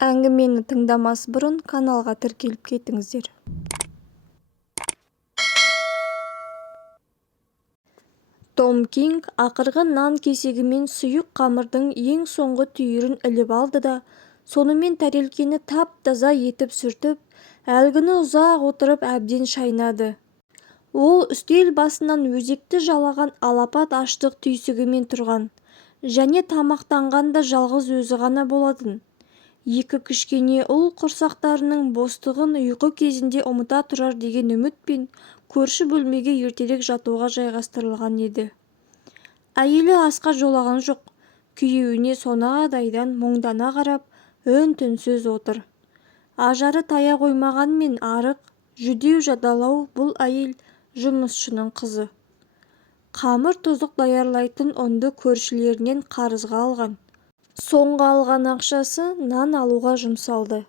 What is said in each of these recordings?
Әңгімені тыңдамас бұрын каналға тіркеліп кетіңіздер. Том Кинг ақырғы нан кесегімен сұйық қамырдың ең соңғы түйірін іліп алды да, сонымен тәрелкені тап-таза етіп сүртіп, әлгіні ұзақ отырып әбден шайнады. Ол үстел басынан өзекті жалаған алапат аштық түйсігімен тұрған, және тамақтанғанда жалғыз өзі ғана болатын. Екі кішкене ұл құрсақтарының бостығын ұйқы кезінде ұмыта тұрар деген үмітпен көрші бөлмеге ертерек жатуға жайғастырылған еді. Әйелі асқа жолаған жоқ, күйеуіне сонадайдан мұңдана қарап, үн-түнсіз отыр. Ажары тая қоймағанмен арық, жүдеу жадалау бұл әйел жұмысшының қызы. Қамыр тозық даярлайтын ұнды көршілерінен қарызға алған. Соңғы алған ақшасы нан алуға жұмсалды.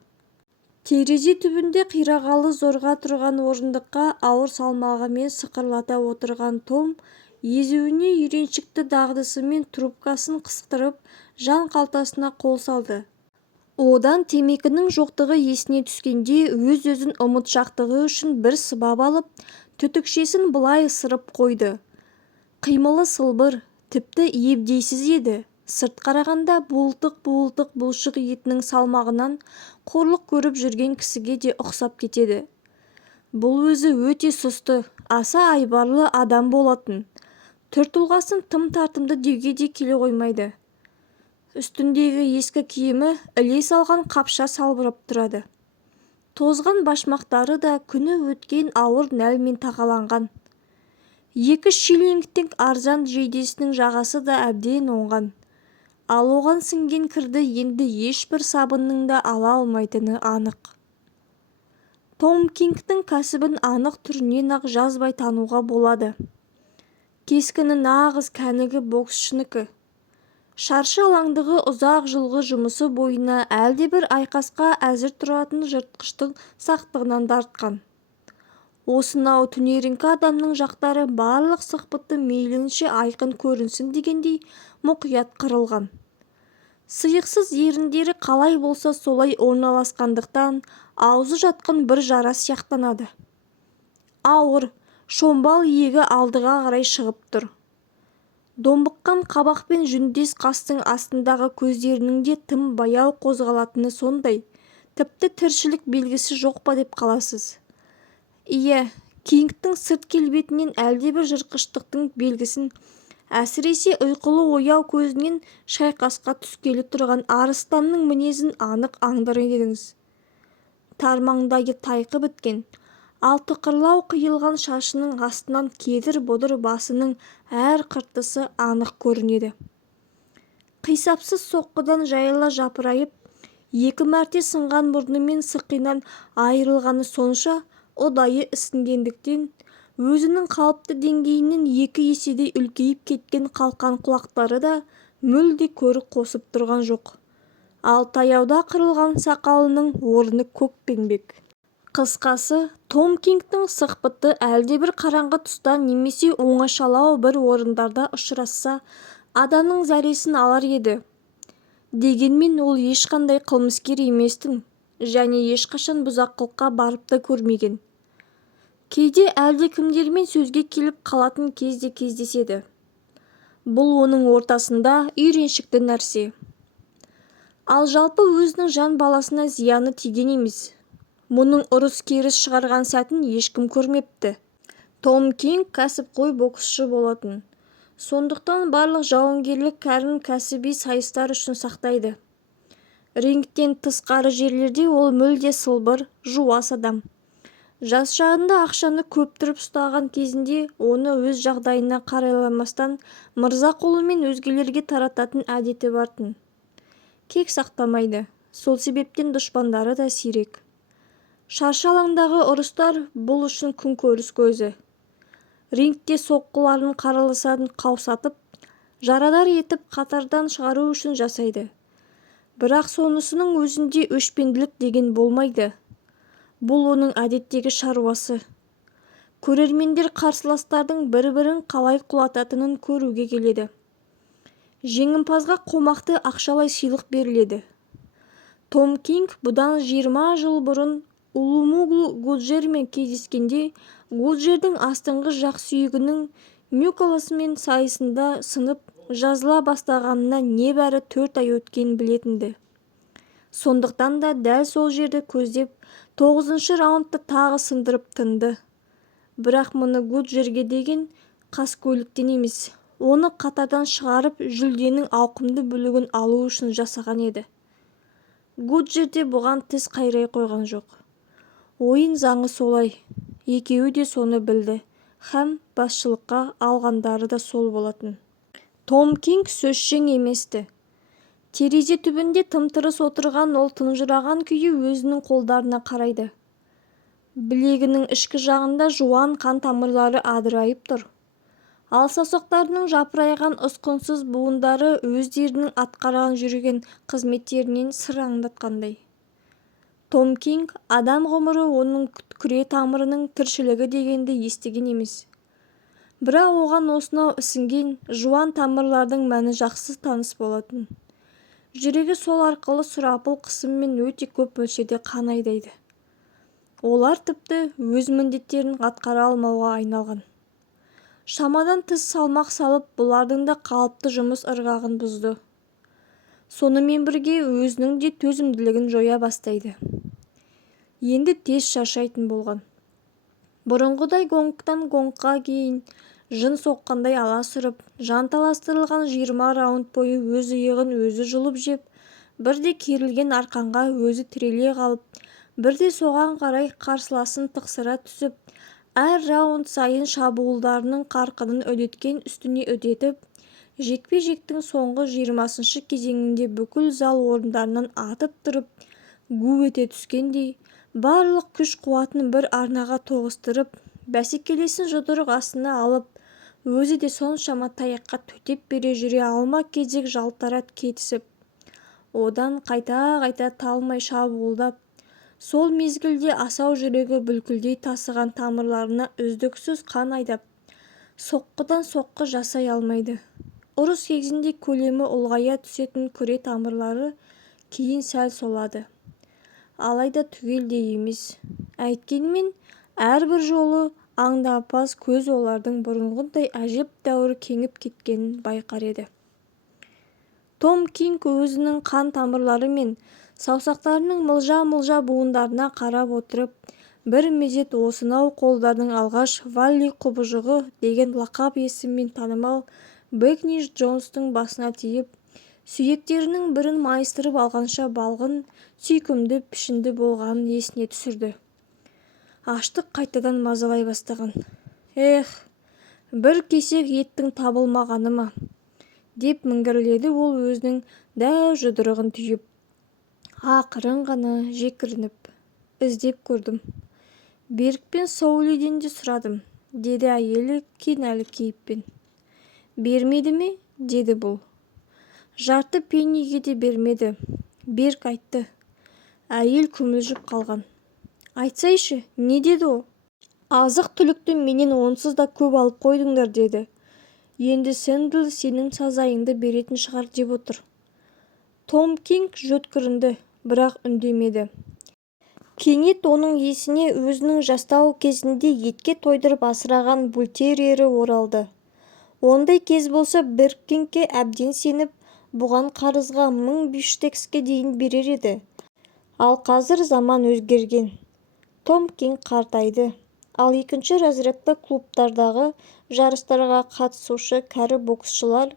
Терезе түбінде қирағалы зорға тұрған орындыққа ауыр салмағымен сықырлата отырған Том, езуіне үйреншікті дағдысымен трубкасын қыстырып, жан қалтасына қол салды. Одан темекінің жоқтығы есіне түскенде өз-өзін ұмытшақтығы үшін бір сыбап алып, түтікшесін былай ысырып қойды. Қимылы сылбыр, тіпті ебдейсіз еді. Сырт қарағанда буылтық-буылтық бұлшық етінің салмағынан қорлық көріп жүрген кісіге де ұқсап кетеді. Бұл өзі өте сұсты, аса айбарлы адам болатын. Түр-тұлғасын тым тартымды деуге де келе қоймайды. Үстіндегі ескі киімі іле салған қапша салбырап тұрады. Тозған башмақтары да күні өткен ауыр нәлмен тағаланған. 2 шиллингтің арзан жейдесінің жағасы да әбден оңған. Ал оған сіңген кірді енді ешбір сабынның да ала алмайтыны анық. Том Кингтің кәсібін анық түрінен-ақ жазбай тануға болады. Кескіні нағыз кәнігі боксшынікі. Шаршы алаңдағы ұзақ жылғы жұмысы бойына әлдебір айқасқа әзір тұратын жыртқыштың сақтығынан тартқан. Осынау түнеріңкі адамның жақтары барлық сықпыты мейлінше айқын көрінсін дегендей мұқият қырылған. Сиықсыз еріндері қалай болса солай орналасқандықтан аузы жатқан бір жара сияқтанады. Ауыр, шомбал иегі алдыға қарай шығып тұр. Домбыққан қабақ пен жүндес қастың астындағы көздерінің де тым баяу қозғалатыны сондай, тіпті тіршілік белгісі жоқ па деп қаласыз. Ие, Кингтің сырт келбетінен әлдебір жыртқыштықтың белгісін, әсіресе ұйқылы ояу көзінен шайқасқа түскелі тұрған арыстанның мінезін анық аңдар едіңіз. Тармаңдайы тайқы біткен, ал тықырлау қиылған шашының астынан кедір-бодыр басының әр қыртысы анық көрінеді. Қисапсыз соққыдан жайыла жапырайып, 2 мәрте сынған мұрнымен сықинан айырылғаны сонша ұдайы ісінгендіктен, өзінің қалыпты деңгейінен 2 еседей үлкейіп кеткен қалқан құлақтары да мүлде көрік қосып тұрған жоқ. Ал таяуда қырылған сақалының орны көкпеңбек. Қысқасы, Том Кингтің сықпыты әлдебір қараңғы тұста немесе оңашалау бір орындарда ұшырасса, адамның зәресін алар еді. Дегенмен ол ешқандай қылмыскер еместін, және ешқашан бұзақылыққа барып та көрмеген. Кейде әлде кімдермен сөзге келіп қалатын кезде кездеседі. Бұл оның ортасында үйреншікті нәрсе. Ал жалпы өзінің жан баласына зияны тиген емес. Мұның ұрыс-керіс шығарған сәтін ешкім көрмепті. Том Кинг кәсіпқой боксшы болатын. Сондықтан барлық жауынгерлік кәрін кәсіби сайыстар үшін сақтайды. Рингтен тысқары жерлерде ол мүлде сылбыр, жуас адам. Жас шағында ақшаны көптіріп ұстаған кезінде оны өз жағдайына қарайламастан мырза қолымен өзгелерге тарататын әдеті бартын. Кек сақтамайды, сол себептен дұшпандары да сирек. Шаршы алаңдағы ұрыстар бұл үшін күнкөріс көзі. Рингте соққыларын қаралысатын қаусатып, жарадар етіп қатардан шығару үшін жасайды. Бірақ сонысының өзінде өшпенділік деген болмайды. Бұл оның әдеттегі шаруасы. Көрермендер қарсыластардың бір-бірін қалай құлататынын көруге келеді. Жеңімпазға қомақты ақшалай сыйлық беріледі. Том Кинг бұдан 20 жыл бұрын Улумугл Гуджермен кездескенде Гуджердің астыңғы жақ сүйегінің Ньюкаслмен сайысында сынып жазыла бастағанына небәрі 4 ай өткен білетінді. Сондықтан да дәл сол жерді көздеп 9-шы раундта тағы сындырып тынды. Бірақ мұны Гуджерге деген қаскөйліктен емес, оны қатардан шығарып жүлденің ауқымды бөлігін алу үшін жасаған еді. Гуджер де бұған тіс қайрай қойған жоқ. Ойын заңы солай. Екеуі де соны білді. Һәм басшылыққа алғандары да сол болатын. Том Кинг сөзшең еместі. Терезе түбінде тым-тырыс отырған ол тұнжыраған күйі өзінің қолдарына қарайды. Білегінің ішкі жағында жуан қан тамырлары адырайып тұр. Ал саусақтарының жапырайған ұсқынсыз буындары өздерінің атқарған жүрген қызметтерінен сыр аңдатқандай. Том Кинг адам ғұмыры оның күре тамырының тіршілігі дегенді естіген емес. Бірақ оған осынау ісінген жуан тамырлардың мәні жақсы таныс болатын. Жүрегі сол арқылы сұрапыл қысыммен өте көп мөлшерде қан айдайды. Олар тіпті өз міндеттерін атқара алмауға айналған. Шамадан тыс салмақ салып, бұлардың да қалыпты жұмыс ырғағын бұзды. Сонымен бірге өзінің де төзімділігін жоя бастайды. Енді тез шаршайтын болған. Бұрынғыдай гонгтан гонгқа кейін жын соққандай аласұрып, жанталастырылған 20 раунд бойы өз иығын өзі жұлып жеп, бірде керілген арқанға өзі тіреле қалып, бірде соған қарай қарсыласын тықсыра түсіп, әр раунд сайын шабуылдарының қарқынын үдеткен үстіне үдетіп, жекпе-жектің соңғы 20-шы кезеңінде бүкіл зал орындарынан атып тұрып, гу ете түскендей, барлық күш-қуатын бір арнаға тоғыстырып, бәсекелесін жұдырық астына алып, өзі де соншама таяққа төтеп бере жүре алма кезек жалтарат кетісіп, одан қайта-қайта талмай шабуылдап, сол мезгілде асау жүрегі бүлкілдей тасыған тамырларына үздіксіз қан айдап, соққыдан соққы жасай алмайды. Ұрыс кезінде көлемі ұлғая түсетін күре тамырлары кейін сәл солады. Алайда түгелдей емес. Әйткенмен, әрбір жолы аңдапаз көз олардың бұрынғыдай әжептәуір кеңіп кеткенін байқар еді. Том Кинг өзінің қан тамырлары мен саусақтарының мылжа-мылжа буындарына қарап отырып, бір мезет осынау қолдардың алғаш Валли құбыжығы деген лақап есіммен танымал Бекниш Джонстың басына тиіп, сүйектерінің бірін майыстырып алғанша балғын, сүйкімді пішінді болғанын есіне түсірді. Аштық қайтадан мазалай бастаған. Эх, бір кесек еттің табылмағаны ма? Деп міңгірледі ол өзінің дәу жұдырығын түйіп. Ақырын ғана жекірініп, іздеп көрдім. Берік пен Соулиден де сұрадым, деді әйелі кенәлі кейіппен. Бермеді ме? Деді бұл. Жарты пенниге де бермеді. Берік айтты. Әйел күмілжіп қалған. Айтсайшы, не деді о? Азық-түлікті менен онсыз да көп алып қойдыңдар, деді. Енді Сэндл сенің сазайыңды беретін шығар деп отыр. Том Кинг жөткірінді, бірақ үндемеді. Кенет оның есіне өзінің жастау кезінде етке тойдырып асыраған бультерьері оралды. Ондай кез болса Берік Кингке әбден сеніп, бұған қарызға 1000 бифштекске дейін берер еді. Ал қазір заман өзгерген. Том Кинг қартайды. Ал екінші разрядты клубтардағы жарыстарға қатысушы кәрі боксшылар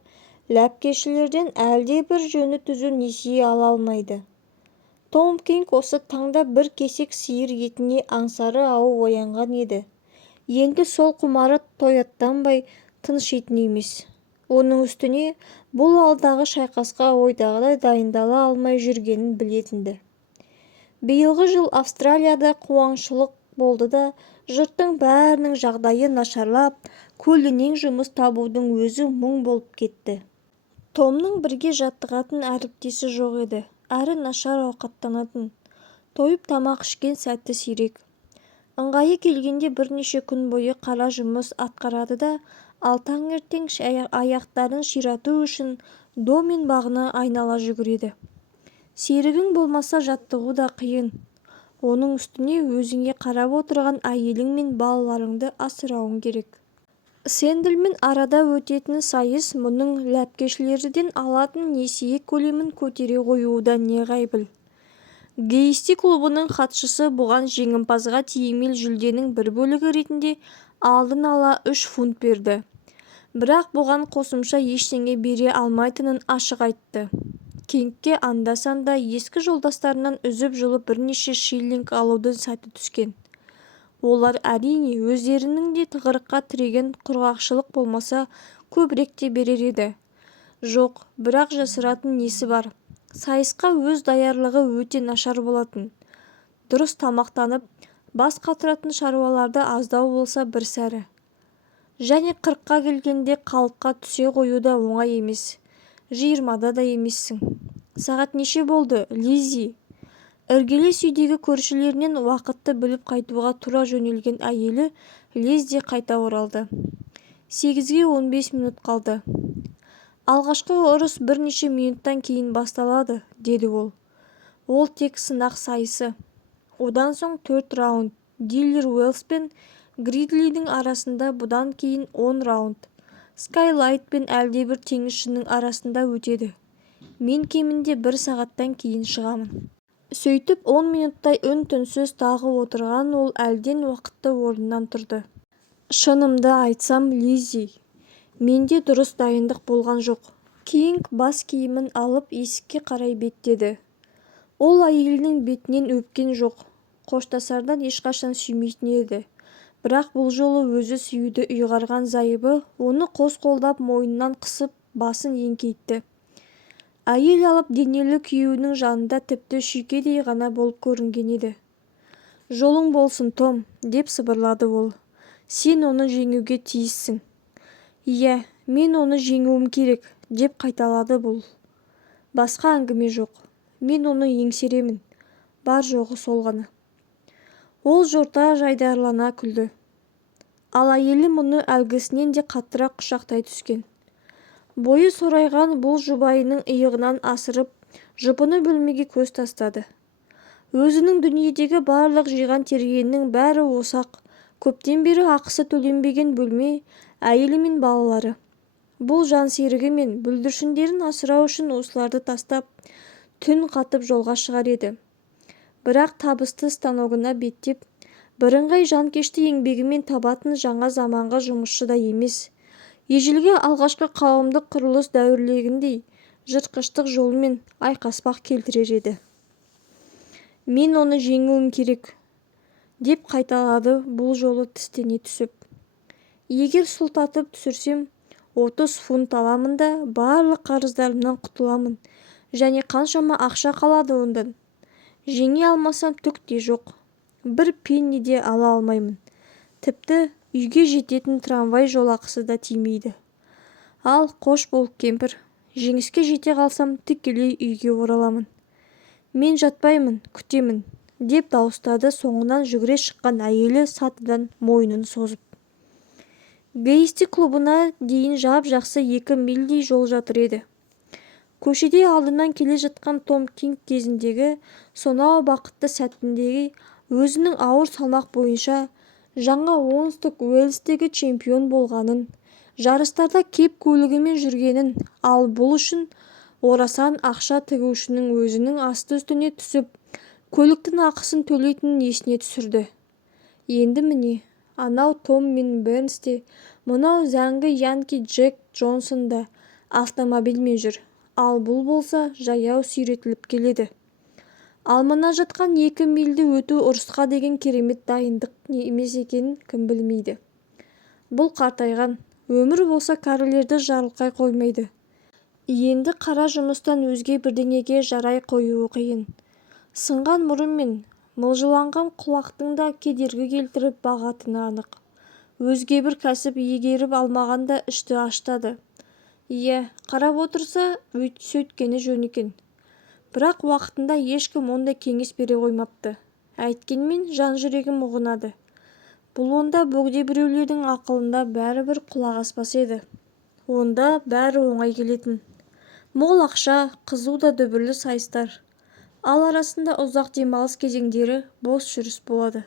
ләпкешілерден әлде бір жөні түзу несие ала алмайды. Том Кинг осы таңда бір кесек сиыр етіне аңсары ауып оянған еді. Енді сол құмары тояттанбай тыншитын емес. Оның үстіне бұл алдағы шайқасқа ойдағыдай дайындала алмай жүргенін білетінді. Биылғы жыл Австралияда қуаңшылық болды да, жұрттың бәрінің жағдайы нашарлап, көлденең жұмыс табудың өзі мұң болып кетті. Томның бірге жаттығатын әріптесі жоқ еді, әрі нашар ауқаттанатын. Тойып тамақ ішкен сәтті сирек. Ыңғайы келгенде бірнеше күн бойы қара жұмыс атқарады да, ал таңертең аяқтарын ширату үшін домен бағына айнала жүгіреді. Серігің болмаса жаттығу да қиын. Оның үстіне өзіңе қарап отырған әйелің мен балаларыңды асырауың керек. Сэндлмен арада өтетін сайыс мұның ләпкешілерден алатын несие көлемін көтере қоюуда неғайбыл. Гейсти клубының хатшысы бұған жеңімпазға тиемел жүлденің бір бөлігі ретінде алдын ала 3 фунт берді. Бірақ бұған қосымша ештеңе бере алмайтынын ашық айтты. Кингке анда-санда ескі жолдастарынан үзіп-жұлып бірнеше шиллинг алудың сәті түскен. Олар әрине өздерінің де тығырыққа тіреген құрғақшылық болмаса көбірек те берер еді. Жоқ, бірақ жасыратын несі бар. Сайысқа өз даярлығы өте нашар болатын. Дұрыс тамақтанып, бас қатыратын шаруаларды аздау болса бір сәрі. Және 40-қа келгенде қалыпқа түсе қою да оңай емес. 20-да да емессің. Сағат неше болды, Лиззи? Іргелес үйдегі көршілерінен уақытты біліп қайтуға тура жөнелген әйелі лезде қайта оралды. 8-ге 15 минут қалды. Алғашқы ұрыс бірнеше минуттан кейін басталады, деді ол. Ол тек сынақ сайысы. Одан соң 4 раунд Диллер Уэллс пен Гридлидің арасында, бұдан кейін 10 раунд Скайлайт пен әлдебір теңізшінің арасында өтеді. Мен кемінде 1 сағаттан кейін шығамын. Сөйтіп 10 минуттай үн-түнсіз тағы отырған ол әлден уақытты орнынан тұрды. Шынымды айтсам, Лиззи, менде дұрыс дайындық болған жоқ. Кинг бас киімін алып есікке қарай беттеді. Ол әйелінің бетінен өпкен жоқ. Қоштасардан ешқашан сүймейтін еді. Бірақ бұл жолы өзі сүюді ұйғарған зайыбы оны қос қолдап мойнынан қысып басын еңкейтті. Әйел алып денелі күйеуінің жанында тіпті шүйкедей ғана болып көрінген еді. Жолың болсын, Том, деп сыбырлады ол. Сен оны жеңуге тиіссің. Иә, мен оны жеңуім керек, деп қайталады бұл. Басқа әңгіме жоқ. Мен оны еңсеремін. Бар жоғы сол ғана. Ол жорта жайдарлана күлді. Ал әйелі мұны әлгісінен де қаттырақ құшақтай түскен. Бойы сорайған бұл жұбайының иығынан асырып, жұпыны бөлмеге көз тастады. Өзінің дүниедегі барлық жиған тергенінің бәрі осақ, көптен бері ақысы төленбеген бөлме, әйелі мен балалары. Бұл жан серігі мен бүлдіршіндерін асырау үшін осыларды тастап, түн қатып жолға шығар еді. Бірақ табысты станогына беттеп, бірыңғай жанкешті еңбегімен табатын жаңа заманғы жұмысшы да емес. Ежелгі алғашқы қауымдық құрылыс дәуірлегіндей жыртқыштық жолмен айқаспақ келтірер еді. Мен оны жеңуім керек, деп қайталады бұл жолы тістене түсіп. Егер сұлтатып түсірсем, 30 фунт аламын да барлық қарыздарымнан құтыламын, және қаншама ақша қалады ондан. Жеңе алмасам түк те жоқ. Бір пенни де ала алмаймын. Тіпті үйге жететін трамвай жолақысы да тимейді. Ал қош бол, кемпір. Жеңіске жете қалсам тікелей үйге ораламын. Мен жатпаймын, күтемін, деп дауыстады соңынан жүгіре шыққан әйелі сатыдан мойнын созып. Гейсти клубына дейін жап-жақсы 2 мильдей жол жатыр еді. Көшеде алдынан келе жатқан Том Кинг кезіндегі сонау бақытты сәттіндегі өзінің ауыр салмақ бойынша жаңа оңтүстік Уэльстегі чемпион болғанын, жарыстарда кеп көлігімен жүргенін, ал бұл үшін орасан ақша тігушінің өзінің асты-үстіне түсіп, көліктің ақысын төлейтінін есіне түсірді. Енді міне, анау Том мен Бернс те, мынау зәңгі Янки Джек Джонсон да автомобильмен жүр, ал бұл болса жаяу сүйретіліп келеді. Ал мына жатқан 2 мильді өту ұрысқа деген керемет дайындық емес екенін кім білмейді. Бұл қартайған, өмір болса кәрілерді жарылқай қоймайды. Енді қара жұмыстан өзге бірдеңеге жарай қоюы қиын. Сынған мұрын мен мылжыланған құлақтың да кедергі келтіріп бағатыны анық. Өзге бір кәсіп егеріп алмағанда ішті аштады. Иә, қарап отырса сөйткені жөн екен. Бірақ уақытында ешкім ондай кеңес бере қоймапты. Әйткенмен жан жүрегім ұғынады. Бұл онда бөгде біреулердің ақылында бәрібір құлақ аспас еді. Онда бәрі оңай келетін. Мол ақша, қызу да дүбірлі сайыстар. Ал арасында ұзақ демалыс кезеңдері бос жүріс болады.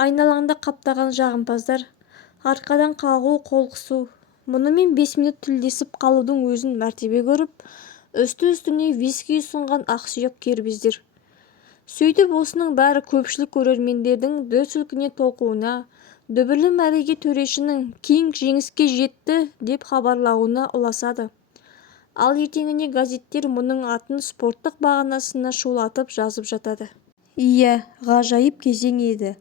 Айналаңда қаптаған жағымпаздар, арқадан қағу, қол қысу. Мұнымен 5 минут тілдесіп қалудың өзін мәртебе көріп, үсті-үстіне виски ұсынған ақсүйек кербездер. Сөйтіп осының бәрі көпшілік көрермендердің дүр сілкіне толқуына, дүбірлі мәреге төрешінің «Кинг жеңіске жетті» деп хабарлауына ұласады. Ал ертеңіне газеттер мұның атын спорттық бағанасына шулатып жазып жатады. Иә, ғажайып кезең еді.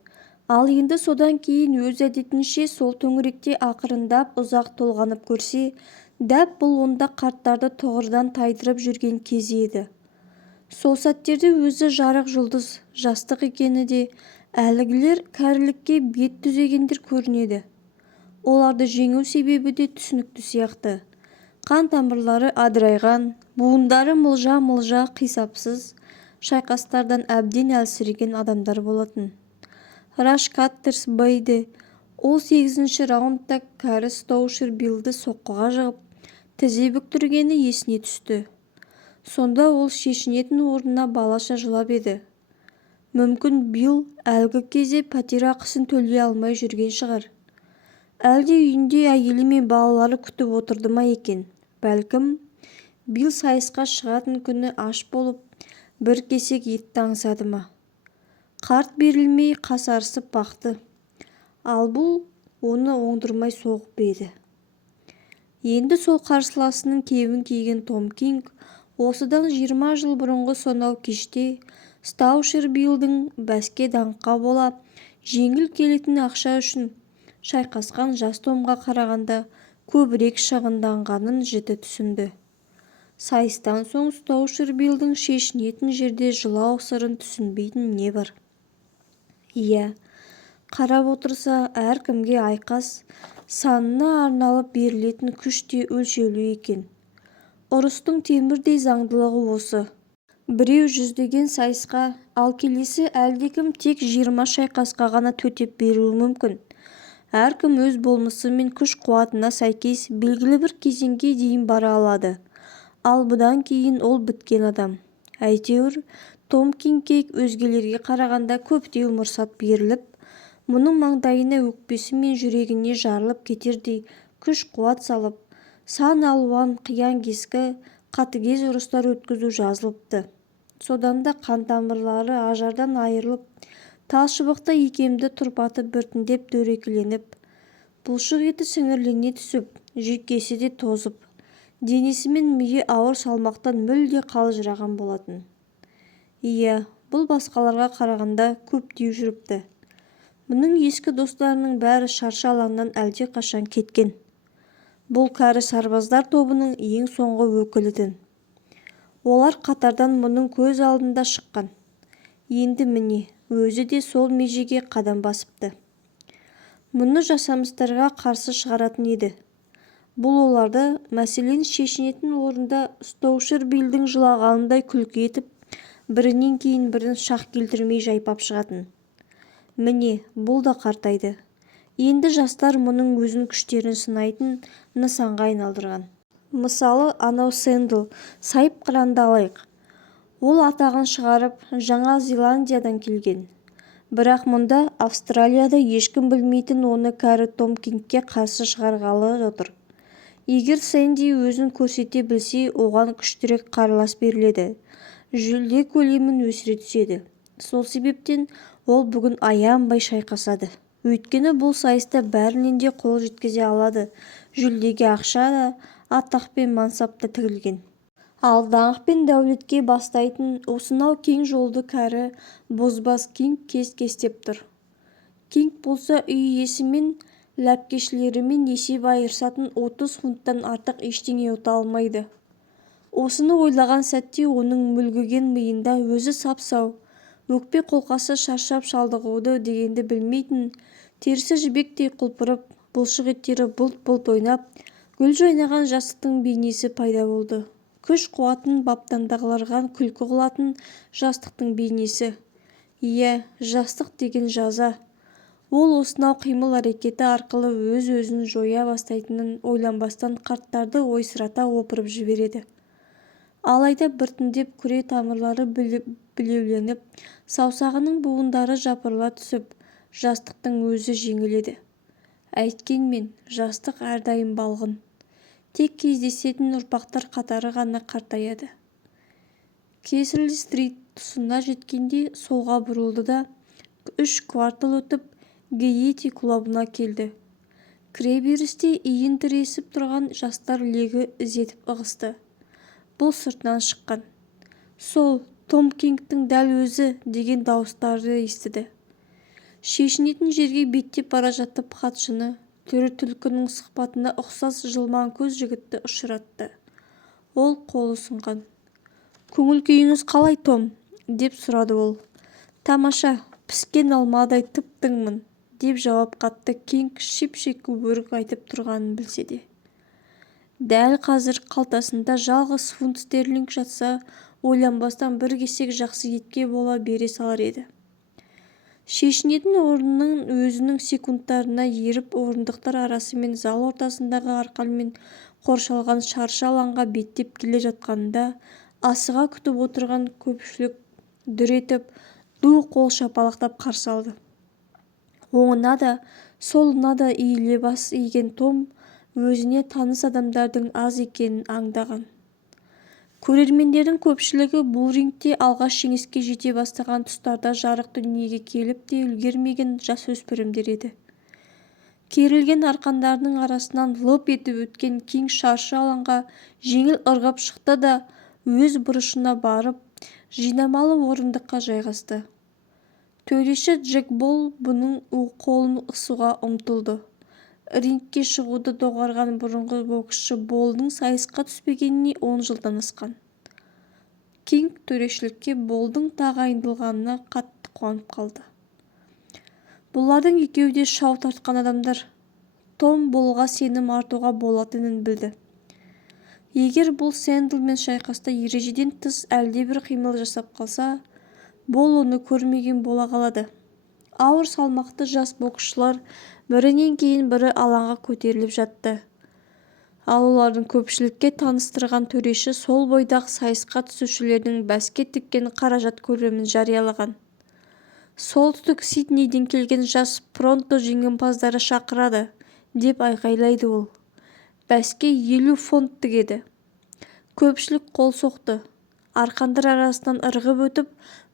Ал енді содан кейін өз әдетінше сол төңіректе ақырындап ұзақ толғанып көрсе, дәп бұл онда қарттарды тұғырдан тайдырып жүрген кезі еді. Сол сәттерде өзі жарық жұлдыз, жастық екені де, әлгілер кәрілікке бет түзегендер көрінеді. Оларды жеңу себебі де түсінікті сияқты. Қан тамырлары адырайған, буындары мылжа-мылжа қисапсыз, шайқастардан әбден әлсіреген адамдар болатын. Раш Каттерс Бейді, ол 8-ші раундта кәрі Стоушер Биллді соққыға жығып, тізе бүктіргені есіне түсті. Сонда ол шешінетін орнына балаша жылап еді. Мүмкін Билл әлгі кезде пәтер ақысын төлей алмай жүрген шығар. Әлде үйінде әйелі мен балалары күтіп отырды ма екен? Бәлкім, Билл сайысқа шығатын күні аш болып, бір кесек етті аңсады ма? Қарт берілмей қасарысып бақты. Ал бұл оны оңдырмай соғып еді. Енді сол қарсыласының кебін киген Том Кинг осыдан 20 жыл бұрынғы сонау кеште Стоушер Биллдің бәске даңққа бола жеңіл келетін ақша үшін шайқасқан жас Томға қарағанда көбірек шығынданғанын жіті түсінді. Сайыстан соң Стоушер Биллдің шешінетін жерде жылау сырын түсінбейтін не бар? Иә, қарап отырса әркімге айқас санына арналып берілетін күш те өлшеулі екен. Ұрыстың темірдей заңдылығы осы. Біреу жүздеген сайысқа, ал келесі әлдекім тек 20 шайқасқа ғана төтеп беруі мүмкін. Әркім өз болмысы мен күш қуатына сәйкес белгілі бір кезеңге дейін бара алады. Ал бұдан кейін ол біткен адам. Әйтеуір, Том Кингке өзгелерге қарағанда көптеу мұрсат беріліп, мұның маңдайына өкпесі мен жүрегіне жарылып кетердей күш қуат салып, сан алуан қиян-кескі, қатыгез ұрыстар өткізу жазылыпты. Содан да қан тамырлары ажардан айырылып, талшыбықта икемді тұрпатып біртіндеп дөрекіленіп, бұлшық еті сіңірлене түсіп, жүйкесі де тозып, денесі мен миы ауыр салмақтан мүлде қалжыраған болатын. Иә, бұл басқаларға қарағанда көптеу жүріпті. Мұның ескі достарының бәрі шаршы алаңнан әлде қашан кеткен. Бұл кәрі сарбаздар тобының ең соңғы өкілі. Олар қатардан мұның көз алдында шыққан. Енді міне, өзі де сол межеге қадам басыпты. Мұны жасамыстарға қарсы шығаратын еді. Бұл оларды, мәселен шешінетін орында Стоушер Биллдің жылағанындай күлкі етіп, бірінен кейін бірін шақ келтірмей жайпап шығатын. Міне, бұл да қартайды. Енді жастар мұның өзін күштерін сынайтын нысанға айналдырған. Мысалы, анау Сэндл, сайып қыранды алайық. Ол атағын шығарып, Жаңа Зеландиядан келген. Бірақ мұнда Австралияда ешкім білмейтін оны кәрі Том Кингке қарсы шығарғалы отыр. Егер Сэнди өзін көрсете білсе, оған күштірек қаралас беріледі. Жүлде көлемін өсіре түседі. Сол себептен ол бүгін аянбай шайқасады. Өйткені бұл сайыста бәрінен де қол жеткізе алады. Жүлдеге ақша да, атақ пен мансап та тігілген. Ал даңқ пен дәулетке бастайтын осынау кең жолды кәрі бозбас Кинг кес-кестеп тұр. Кинг болса үй иесі мен ләпкешілерімен есеп айырысатын 30 фунттан артық ештеңе ұта алмайды. Осыны ойлаған сәтте оның мүлгіген миында өзі сап-сау, өкпе қолқасы шаршап шалдығуды дегенді білмейтін, терісі жібектей құлпырып, бұлшық еттері бұлт-бұлт ойнап, гүл жайнаған жастықтың бейнесі пайда болды. Күш қуатын баптандағыларған күлкі қылатын жастықтың бейнесі. Иә, жастық деген жаза. Ол осынау қимыл әрекеті арқылы өз-өзін жоя бастайтынын ойланбастан қарттарды ойсырата опырып жібереді. Алайда біртіндеп күре тамырлары білеуленіп, саусағының буындары жапырыла түсіп, жастықтың өзі жеңіледі. Әйткенмен, жастық әрдайым балғын. Тек кездесетін ұрпақтар қатары ғана қартаяды. Кесіл-стрит тұсына жеткенде солға бұрылды да, 3 квартал өтіп, Гейети клубына келді. Кіреберісте иін тіресіп тұрған жастар легі ізетіп ығысты. Бұл сыртынан шыққан. Сол Том Кингтің дәл өзі деген дауыстарды естіді. Шешінетін жерге беттеп бара жатып хатшыны, түрі түлкінің сұхбатына ұқсас жылмаң көз жігітті ұшыратты. Ол қолы ұсынған. «Көңіл күйіңіз қалай, Том?» деп сұрады ол. «Тамаша, піскен алмадай тып-тыңмын», деп жауап қатты Кинг шеп-шек өрік айтып тұрғанын білсе де. Дәл қазір қалтасында жалғыз фунт стерлинг жатса, ойланбастан бір кесек жақсы етке бола бере салар еді. Шешінетін орнының өзінің секундтарына еріп орындықтар арасымен зал ортасындағы арқанмен қоршалған шаршы алаңға беттеп келе жатқанында асыға күтіп отырған көпшілік дүр етіп, ду қол шапалақтап қарсы алды. Оңына да, солына да иіле бас иген Том өзіне таныс адамдардың аз екенін аңдаған. Көрермендердің көпшілігі бұл рингте алғаш жеңіске жете бастаған тұстарда жарық дүниеге келіп те үлгермеген жасөспірімдер еді. Керілген арқандарының арасынан лып етіп өткен Кинг шаршы алаңға жеңіл ырғып шықты да өз бұрышына барып, жинамалы орындыққа жайғасты. Төреші Джек Бол бұның қолын ысуға ұмтылды. Рингке шығуды доғарған бұрынғы боксшы Болдың сайысқа түспегеніне 10 жылдан асқан. Кинг төрешілікке Болдың тағайындалғанына қатты қуанып қалды. Бұлардың екеуі де шау тартқан адамдар. Том Болға сенім артуға болатынын білді. Егер бұл Сэндалмен шайқаста ережеден тыс әлдебір қимыл жасап қалса, Бол оны көрмеген бола қалады. Ауыр салмақты жас боксшылар бірінен кейін бірі алаңға көтеріліп жатты. Ал олардың көпшілікке таныстырған төреші сол бойдағы сайысқа түсушілердің бәске тіккен қаражат көлемін жариялаған. Солтүстік Сиднейден келген жас пронто жеңімпаздары шақырады, деп айқайлайды ол. Бәске 50 фунт тігеді. Көпшілік қол соқты. Арқандар арасынан ырғып өтіп,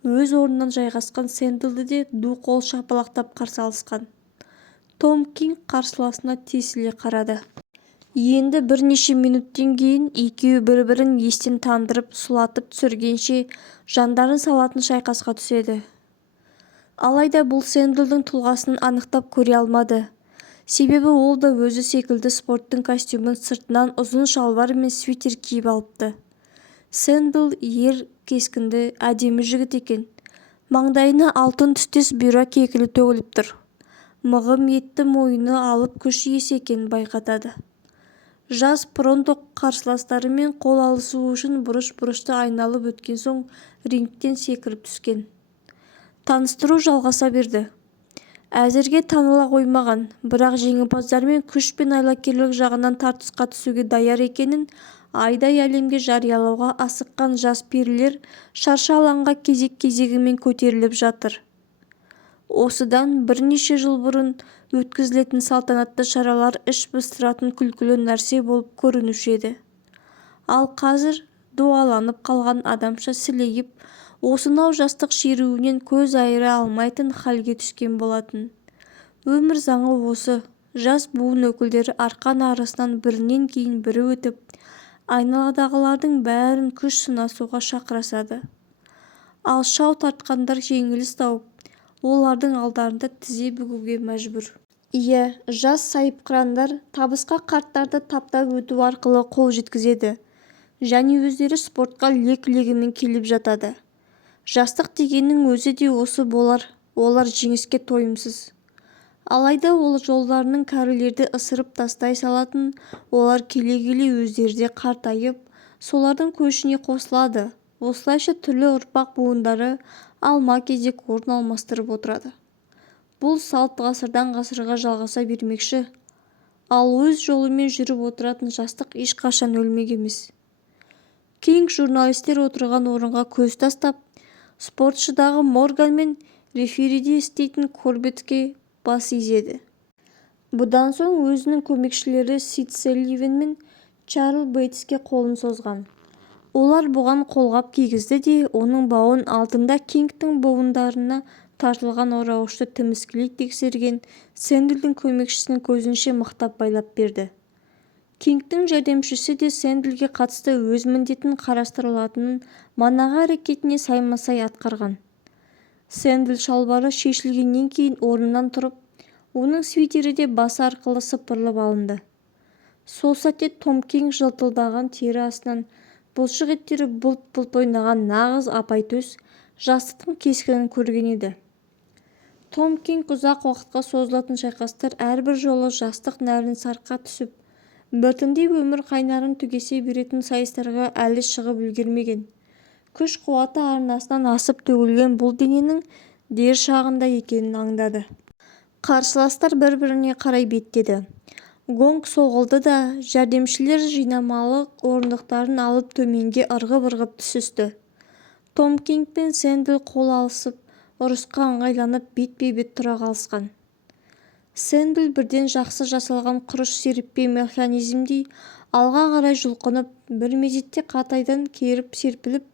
өз орнынан жайғасқан Сэндалды де ду қол шапалақтап қарсы алысқан. Том Кинг қарсыласына тесіле қарады. Енді бірнеше минуттен кейін екеуі бір-бірін естен тандырып, сұлатып түсіргенше жандарын салатын шайқасқа түседі. Алайда бұл Сэндалдың тұлғасын анықтап көре алмады. Себебі ол да өзі секілді спорттың костюмын сыртынан ұзын шалбар мен свитер киіп алыпты. Сэндал ер кескінді, әдемі жігіт екен. Маңдайына алтын түстес бұйра кекілі төгіліп тұр. Мығым етті мойыны алып күш иесі екенін байқатады. Жас пронто қарсыластарымен қол алысу үшін бұрыш-бұрышты айналып өткен соң рингтен секіріп түскен. Таныстыру жалғаса берді. Әзірге таныла қоймаған, бірақ жеңімпаздармен күш пен айлакерлік жағынан тартысқа түсуге даяр екенін айдай әлемге жариялауға асыққан жас перілер шаршы алаңға кезек-кезегімен көтеріліп жатыр. Осыдан бірнеше жыл бұрын өткізілетін салтанатты шаралар іш пыстыратын күлкілі нәрсе болып көрінуші еді. Ал қазір дуаланып қалған адамша сілейіп, осынау жастық шеруінен көз айыра алмайтын халге түскен болатын. Өмір заңы осы. Жас буын өкілдері арқан арасынан бірінен кейін бірі өтіп, айналадағылардың бәрін күш сынасуға шақырасады. Ал шау тартқандар жеңіліс тауып, олардың алдарында тізе бүгуге мәжбүр. Иә, жас сайыпқырандар табысқа қарттарды таптап өту арқылы қол жеткізеді. Және өздері спортқа лек-легімен келіп жатады. Жастық дегеннің өзі де осы болар, олар жеңіске тойымсыз. Алайда ол жолдарының кәрілерді ысырып тастай салатын, олар келе-келе өздері де қартайып, солардың көшіне қосылады. Осылайша түрлі ұрпақ буындары алма-кезек орын алмастырып отырады. Бұл салт ғасырдан ғасырға жалғаса бермекші. Ал өз жолымен жүріп отыратын жастық ешқашан өлмек емес. Кинг журналистер отырған орынға көз тастап, спортшыдағы Морган мен рефериде істейтін Корбетке бас изеді. Бұдан соң өзінің көмекшілері Сид Салливан мен Чарл Бейтске қолын созған. Олар бұған қолғап кигізді де, оның бауын алдында Кингтің буындарына тартылған орауышты тіміскілей тексерген Сэндлдің көмекшісінің көзінше мықтап байлап берді. Кингтің жәрдемшісі де Сэндлге қатысты өз міндетін қарастырылатынын манағы әрекетіне саймасай атқарған. Сэндл шалбары шешілгеннен кейін орнынан тұрып, оның свитері де басы арқылы сыпырылып алынды. Сол сәтте Том Кинг жылтылдаған тері астынан бұлшық еттері бұлт-бұлт ойнаған нағыз апайтөс жастықтың кескінін көрген еді. Том Кинг ұзақ уақытқа созылатын шайқастар әрбір жолы жастық нәрін сарқа түсіп, біртіндеп өмір қайнарын түгесе беретін сайыстарға әлі шығып үлгермеген. Күш-қуаты арнасынан асып төгілген бұл дененің дер шағында екенін аңдады. Қарсыластар бір-біріне қарай беттеді. Гонг соғылды да, жәрдемшілер жинамалы орындықтарын алып төменге ырғып-ырғып түсісті. Том Кинг пен Сэндл қол алысып, ұрысқа ыңғайланып бетпе-бет тұра қалысқан. Сэндл бірден жақсы жасалған құрыш серіппе механизмдей алға қарай жұлқынып, бір мезетте қатайдан керіп серпіліп,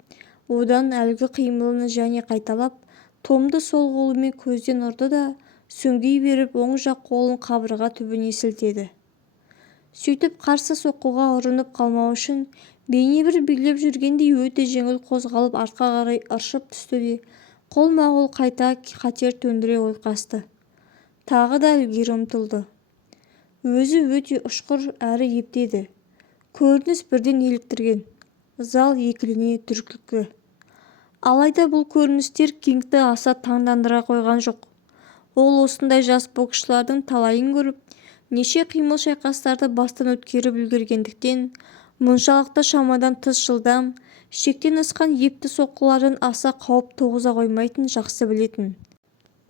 одан әлгі қимылын және қайталап, Томды сол қолымен көзден ұрды да, сөңдей беріп оң жақ қолын қабырға түбіне сілтеді. Сөйтіп қарсы соққыға ұрынып қалмау үшін бейнебір билеп жүргендей өте жеңіл қозғалып артқа қарай ыршып түсті де, қолма-қол қайта қатер төндіре ойқасты. Тағы да ілгері ұмтылды. Өзі өте ұшқыр әрі ептеді. Көрініс бірден еліктірген. Зал екілене түртілді. Алайда бұл көріністер Кингті аса таңдандыра қойған жоқ. Ол осындай жас боксшылардың талайын көріп, неше қимыл шайқастарды бастан өткеріп үлгергендіктен, мұншалықты шамадан тыс жылдам, шектен асқан епті соққыларын аса қауіп туғыза қоймайтын жақсы білетін.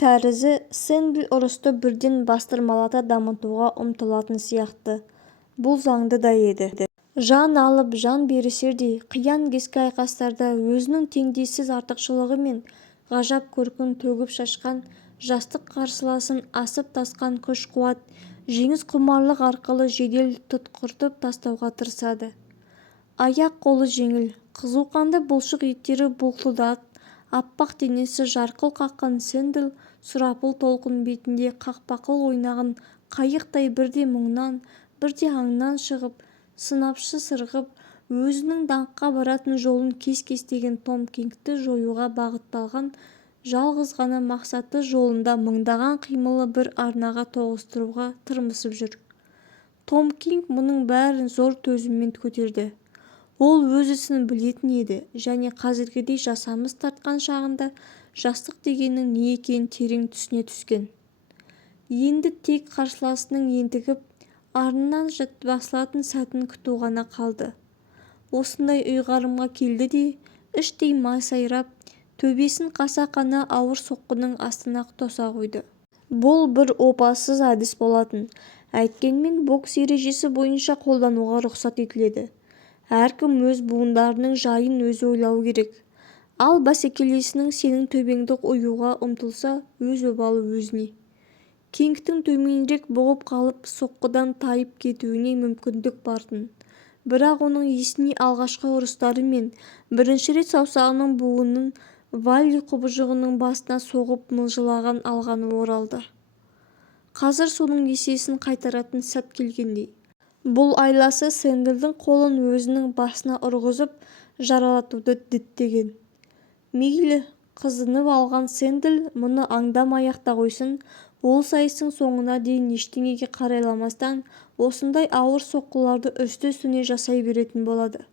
Тәрізі Сэндл ұрысты бірден бастырмалата дамытуға ұмтылатын сияқты. Бұл заңды да еді. Жан алып, жан берісердей қиян-кескі айқастарда өзінің теңдессіз артықшылығы мен ғажап көркін төгіп шашқан жастық қарсыласын асып тасқан күш-қуат, жеңіс құмарлық арқылы жедел тұтқыртып тастауға тырысады. Аяқ-қолы жеңіл, қызу қанды бұлшық еттері бұлтылдат, аппақ денесі жарқыл қаққан Сэндл сұрапыл толқын бетінде қақпақыл ойнаған қайықтай бірде мұңнан, бірде аңнан шығып, сынапшы сырғып, өзінің даңққа баратын жолын кес-кестеген Том Кингті жоюға бағытталған жалғыз ғана мақсаты жолында мыңдаған қимылы бір арнаға тоғыстыруға тырмысып жүр. Том Кинг мұның бәрін зор төзіммен көтерді. Ол өз ісін білетін еді және қазіргідей жасамыс тартқан шағында жастық дегеннің не екенін терең түсіне түскен. Енді тек қарсыласының ентігіп, арнынан басылатын сәтін күту ғана қалды. Осындай ұйғарымға келді де, іштей масайрап, төбесін қасақана ауыр соққының астына тоса қойды. Бұл бір опасыз әдіс болатын. Әйткенмен бокс ережесі бойынша қолдануға рұқсат етіледі. Әркім өз буындарының жайын өзі ойлау керек. Ал бәсекелесінің сенің төбеңді оюға ұмтылса, өз обалы өзіне. Кингтің төменірек бұғып қалып, соққыдан тайып кетуіне мүмкіндік бартын. Бірақ оның есіне алғашқы ұрыстары мен бірінші рет саусағының буынын Валли құбыжығының басына соғып мылжылаған алғаны оралды. Қазір соның есесін қайтаратын сәт келгендей. Бұл айласы Сэндлдің қолын өзінің басына ұрғызып жаралатуды діттеген. Мейлі, қызынып алған Сэндл мұны аңдамай аяқта қойсын, ол сайыстың соңына дейін ештеңеге қарайламастан осындай ауыр соққыларды үсті-үстіне жасай беретін болады.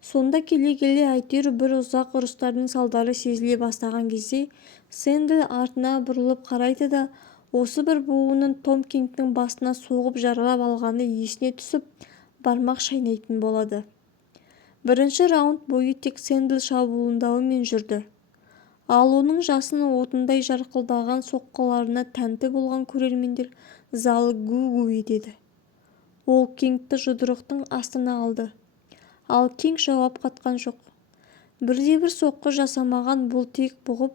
Сонда келе-келе әйтеуір бір ұзақ ұрыстардың салдары сезіле бастаған кезде Сэндл артына бұрылып қарайды да, осы бір буынын Том Кингтің басына соғып жаралап алғаны есіне түсіп, бармақ шайнайтын болады. Бірінші раунд бойы тек Сэндл шабуылдауымен жүрді. Ал оның жасын отындай жарқылдаған соққыларына тәнті болған көрермендер залы гу-гу етеді. Ол Кингті жұдырықтың астына алды. Ал Кинг жауап қатқан жоқ. Бірде-бір соққы жасамаған бұл тек бұғып,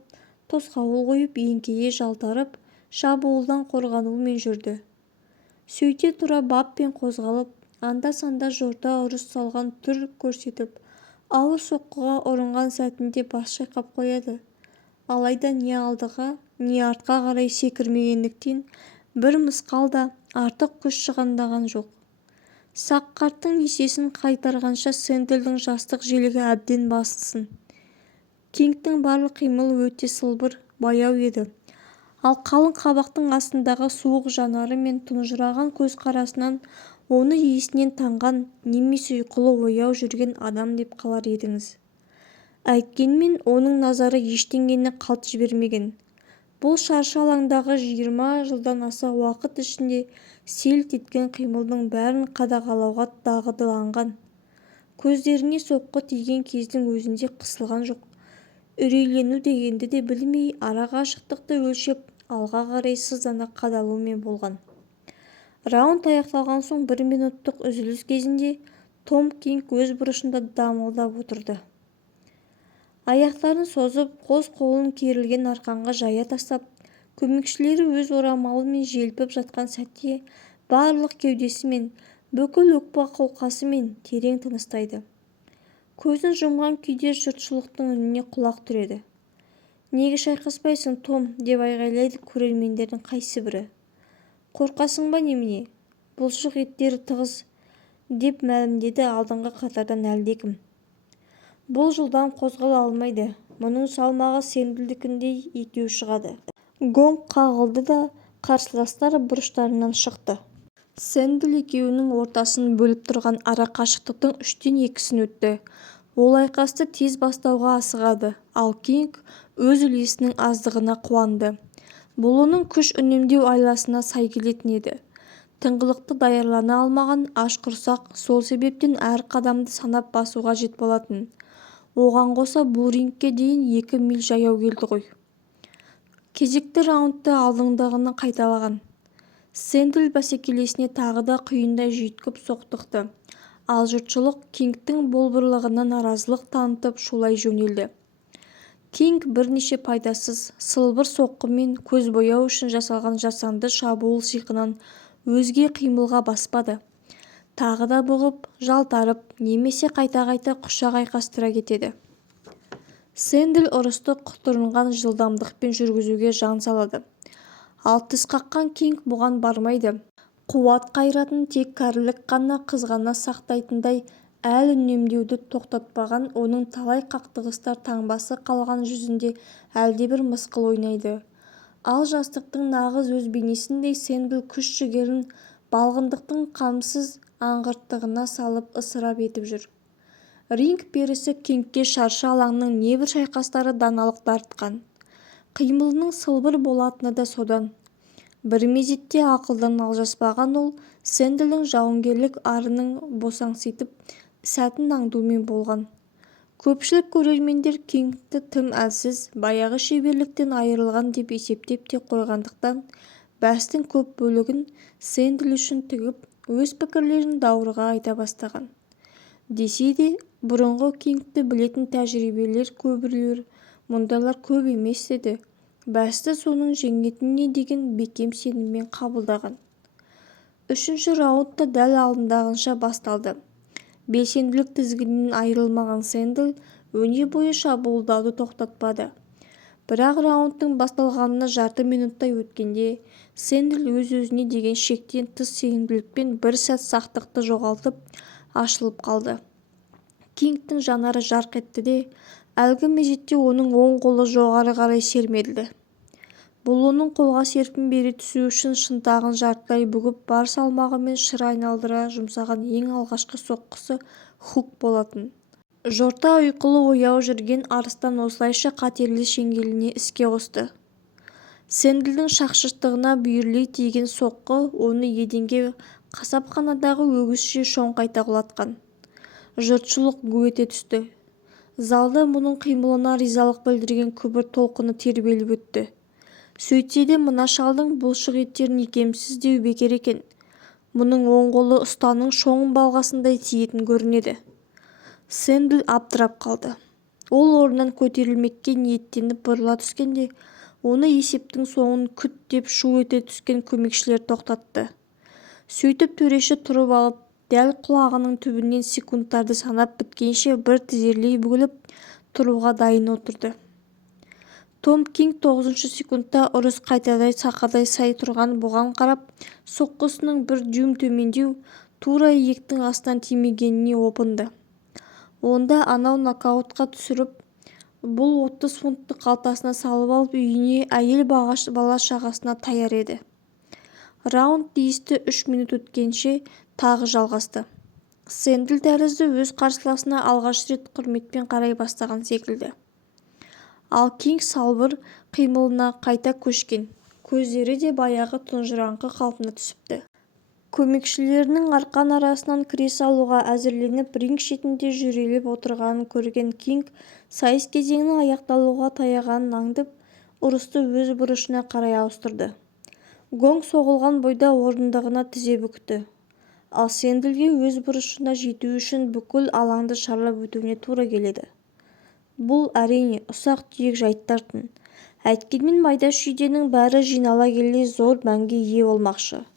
тосқауыл қойып, еңкейе жалтарып, шабуылдан қорғанумен жүрді. Сөйте тұра баппен қозғалып, анда-санда жорта ұрыс салған түр көрсетіп, ауыр соққыға ұрынған сәтінде бас шайқап қояды. Алайда не алдыға, не артқа қарай секірмегендіктен бір мысқал да артық күш шығындаған жоқ. Сақ қарттың есесін қайтарғанша Сэндлдің жастық желігі әбден бассын. Кингтің барлық қимылы өте сылбыр, баяу еді. Ал қалың қабақтың астындағы суық жанары мен тұнжыраған көзқарасынан оны есінен танған немесе ұйқылы ояу жүрген адам деп қалар едіңіз. Әйткенмен оның назары ештеңені қалт жібермеген. Бұл шаршы алаңдағы 20 жылдан аса уақыт ішінде селт еткен қимылдың бәрін қадағалауға дағдыланған. Көздеріне соққы тиген кездің өзінде қысылған жоқ. Үрейлену дегенді де білмей, ара қашықтықты өлшеп, алға қарай сыздана қадалумен болған. Раунд аяқталған соң 1 минуттық үзіліс кезінде Том Кинг өз бұрышында дамылдап отырды. Аяқтарын созып, қос қолын керілген арқанға жая тастап, көмекшілері өз орамалымен желпіп жатқан сәтте барлық кеудесімен, бүкіл өкпе қолқасымен терең тыныстайды. Көзін жұмған күйде жұртшылықтың үніне құлақ түреді. «Неге шайқаспайсың, Том?» деп айғайлайды көрермендердің қайсыбірі. «Қорқасың ба немене? Бұлшық еттері тығыз», деп мәлімдеді алдыңғы қатардан әлдекім. «Бұл жылдам қозғала алмайды. Мұның салмағы Сэндлдікіндей екеу шығады». Гонг қағылды да қарсыластар бұрыштарынан шықты. Сэндл екеуінің ортасын бөліп тұрған ара қашықтықтың 3-тен 2-сін өтті. Ол айқасты тез бастауға асығады, ал Кинг өз үлесінің аздығына қуанды. Бұл оның күш үнемдеу айласына сай келетін еді. Тыңғылықты даярлана алмаған аш құрсақ сол себептен әр қадамды санап басу қажет болатын. Оған қоса бұл рингке дейін 2 миль жаяу келді ғой. Кезекті раундты алдыңдағыны қайталаған. Сэндл бәсекелесіне тағы да құйындай жүйткіп соқтықты. Ал жұртшылық Кингтің болбырлығына наразылық танытып шулай жөнелді. Кинг бірнеше пайдасыз, сылбыр соққымен көз бояу үшін жасалған жасанды шабуыл сиқынан өзге қимылға баспады. Тағы да бұғып, жалтарып, немесе қайта-қайта құшақ айқастыра кетеді. Сэндл ұрысты құтырынған жылдамдықпен жүргізуге жан салады. Ал тіс қаққан Кинг бұған бармайды. Қуат қайратын тек кәрілік қана қызғана сақтайтындай әл үнемдеуді тоқтатпаған оның талай қақтығыстар таңбасы қалған жүзінде әлдебір мысқыл ойнайды. Ал жастықтың нағыз өз бейнесіндей Сэндл күш-жігерін балғындықтың қамсыз аңғырттығына салып ысырап етіп жүр. Ринг перісі Кингке шаршы алаңның небір шайқастары даналық дарытқан. Қимылының сылбыр болатыны да содан. Бір мезетте ақылдан алжаспаған ол Сэндлдің жауынгерлік арының босаңситып сәтін аңдумен болған. Көпшілік көрермендер Кингті тым әлсіз, баяғы шеберліктен айырылған деп есептеп те қойғандықтан бәстің көп бөлігін Сэндл үшін тігіп, өз пікірлерін даурыға айта бастаған. Десе де, бұрынғы Кингті білетін тәжірибелер көбіреулер мұндайлар көп емес еді. Бәсті соның жеңетініне деген бекем сеніммен қабылдаған. 3-ші раунд та дәл алдындағынша басталды. Белсенділік тізгінінен айырылмаған Сэндл өне бойы шабуылдауды тоқтатпады. Бірақ раундтың басталғанына жарты минуттай өткенде Сэндл өз-өзіне деген шектен тыс сенімділікпен бір сәт сақтықты жоғалтып, ашылып қалды. Кингтің жанары жарқ етті де, әлгі мезетте оның оң қолы жоғары қарай сермелді. Бұл оның қолға серпін бере түсу үшін шынтағын жартылай бүгіп бар салмағымен шыр айналдыра жұмсаған ең алғашқы соққысы хук болатын. Жорта ұйқылы ояу жүрген арыстан осылайша қатерлі шеңгеліне іске қосты. Сэндлдің шақшыштығына бүйірлей тиген соққы оны еденге қасапханадағы өгізше шоңқайта құлатқан. Жұртшылық гу ете түсті. Залда мұның қимылына ризалық білдірген күбір толқыны тербеліп өтті. Сөйтсе де мына шалдың бұлшық еттерін икемсіз деу бекер екен. Мұның оң қолы ұстаның шоң балғасындай тиетін көрінеді. Сэндл абдырап қалды. Ол орнынан көтерілмекке ниеттеніп бұрыла түскенде, оны есептің соңын күт деп шу ете түскен көмекшілер тоқтатты. Сөйтіп төреші тұрып алып, дәл құлағының түбінен секундтарды санап біткенше бір тізерлей бүгіліп тұруға дайын отырды. Том Кинг 9-шы секундта ұрыс қайтадай сақадай сай тұрған бұған қарап, соққысының бір дюйм төмендеу, тура иектің астынан тимегеніне опынды. Онда анау нокаутқа түсіріп, бұл 30 фунтты қалтасына салып алып үйіне әйел бала шағасына таяр еді. Раунд тиісті 3 минут өткенше тағы жалғасты. Сэндл тәрізді өз қарсыласына алғаш рет құрметпен қарай бастаған секілді. Ал Кинг салбыр қимылына қайта көшкен. Көздері де баяғы тұнжыраңқы қалпына түсіпті. Көмекшілерінің арқан арасынан кіре салуға әзірленіп ринг шетінде жүрелеп отырғанын көрген Кинг сайыс кезеңінің аяқталуға таяғанын аңдып, ұрысты өз бұрышына қарай ауыстырды. Гонг соғылған бойда орындығына тізе бүкті. Ал Сэндлге өз бұрышына жету үшін бүкіл алаңды шарлап өтуіне тура келеді. Бұл әрине ұсақ-түйек жайттардың. Әйткенмен майда шүйденің бәрі жинала келе зор мәнге ие болмақшы.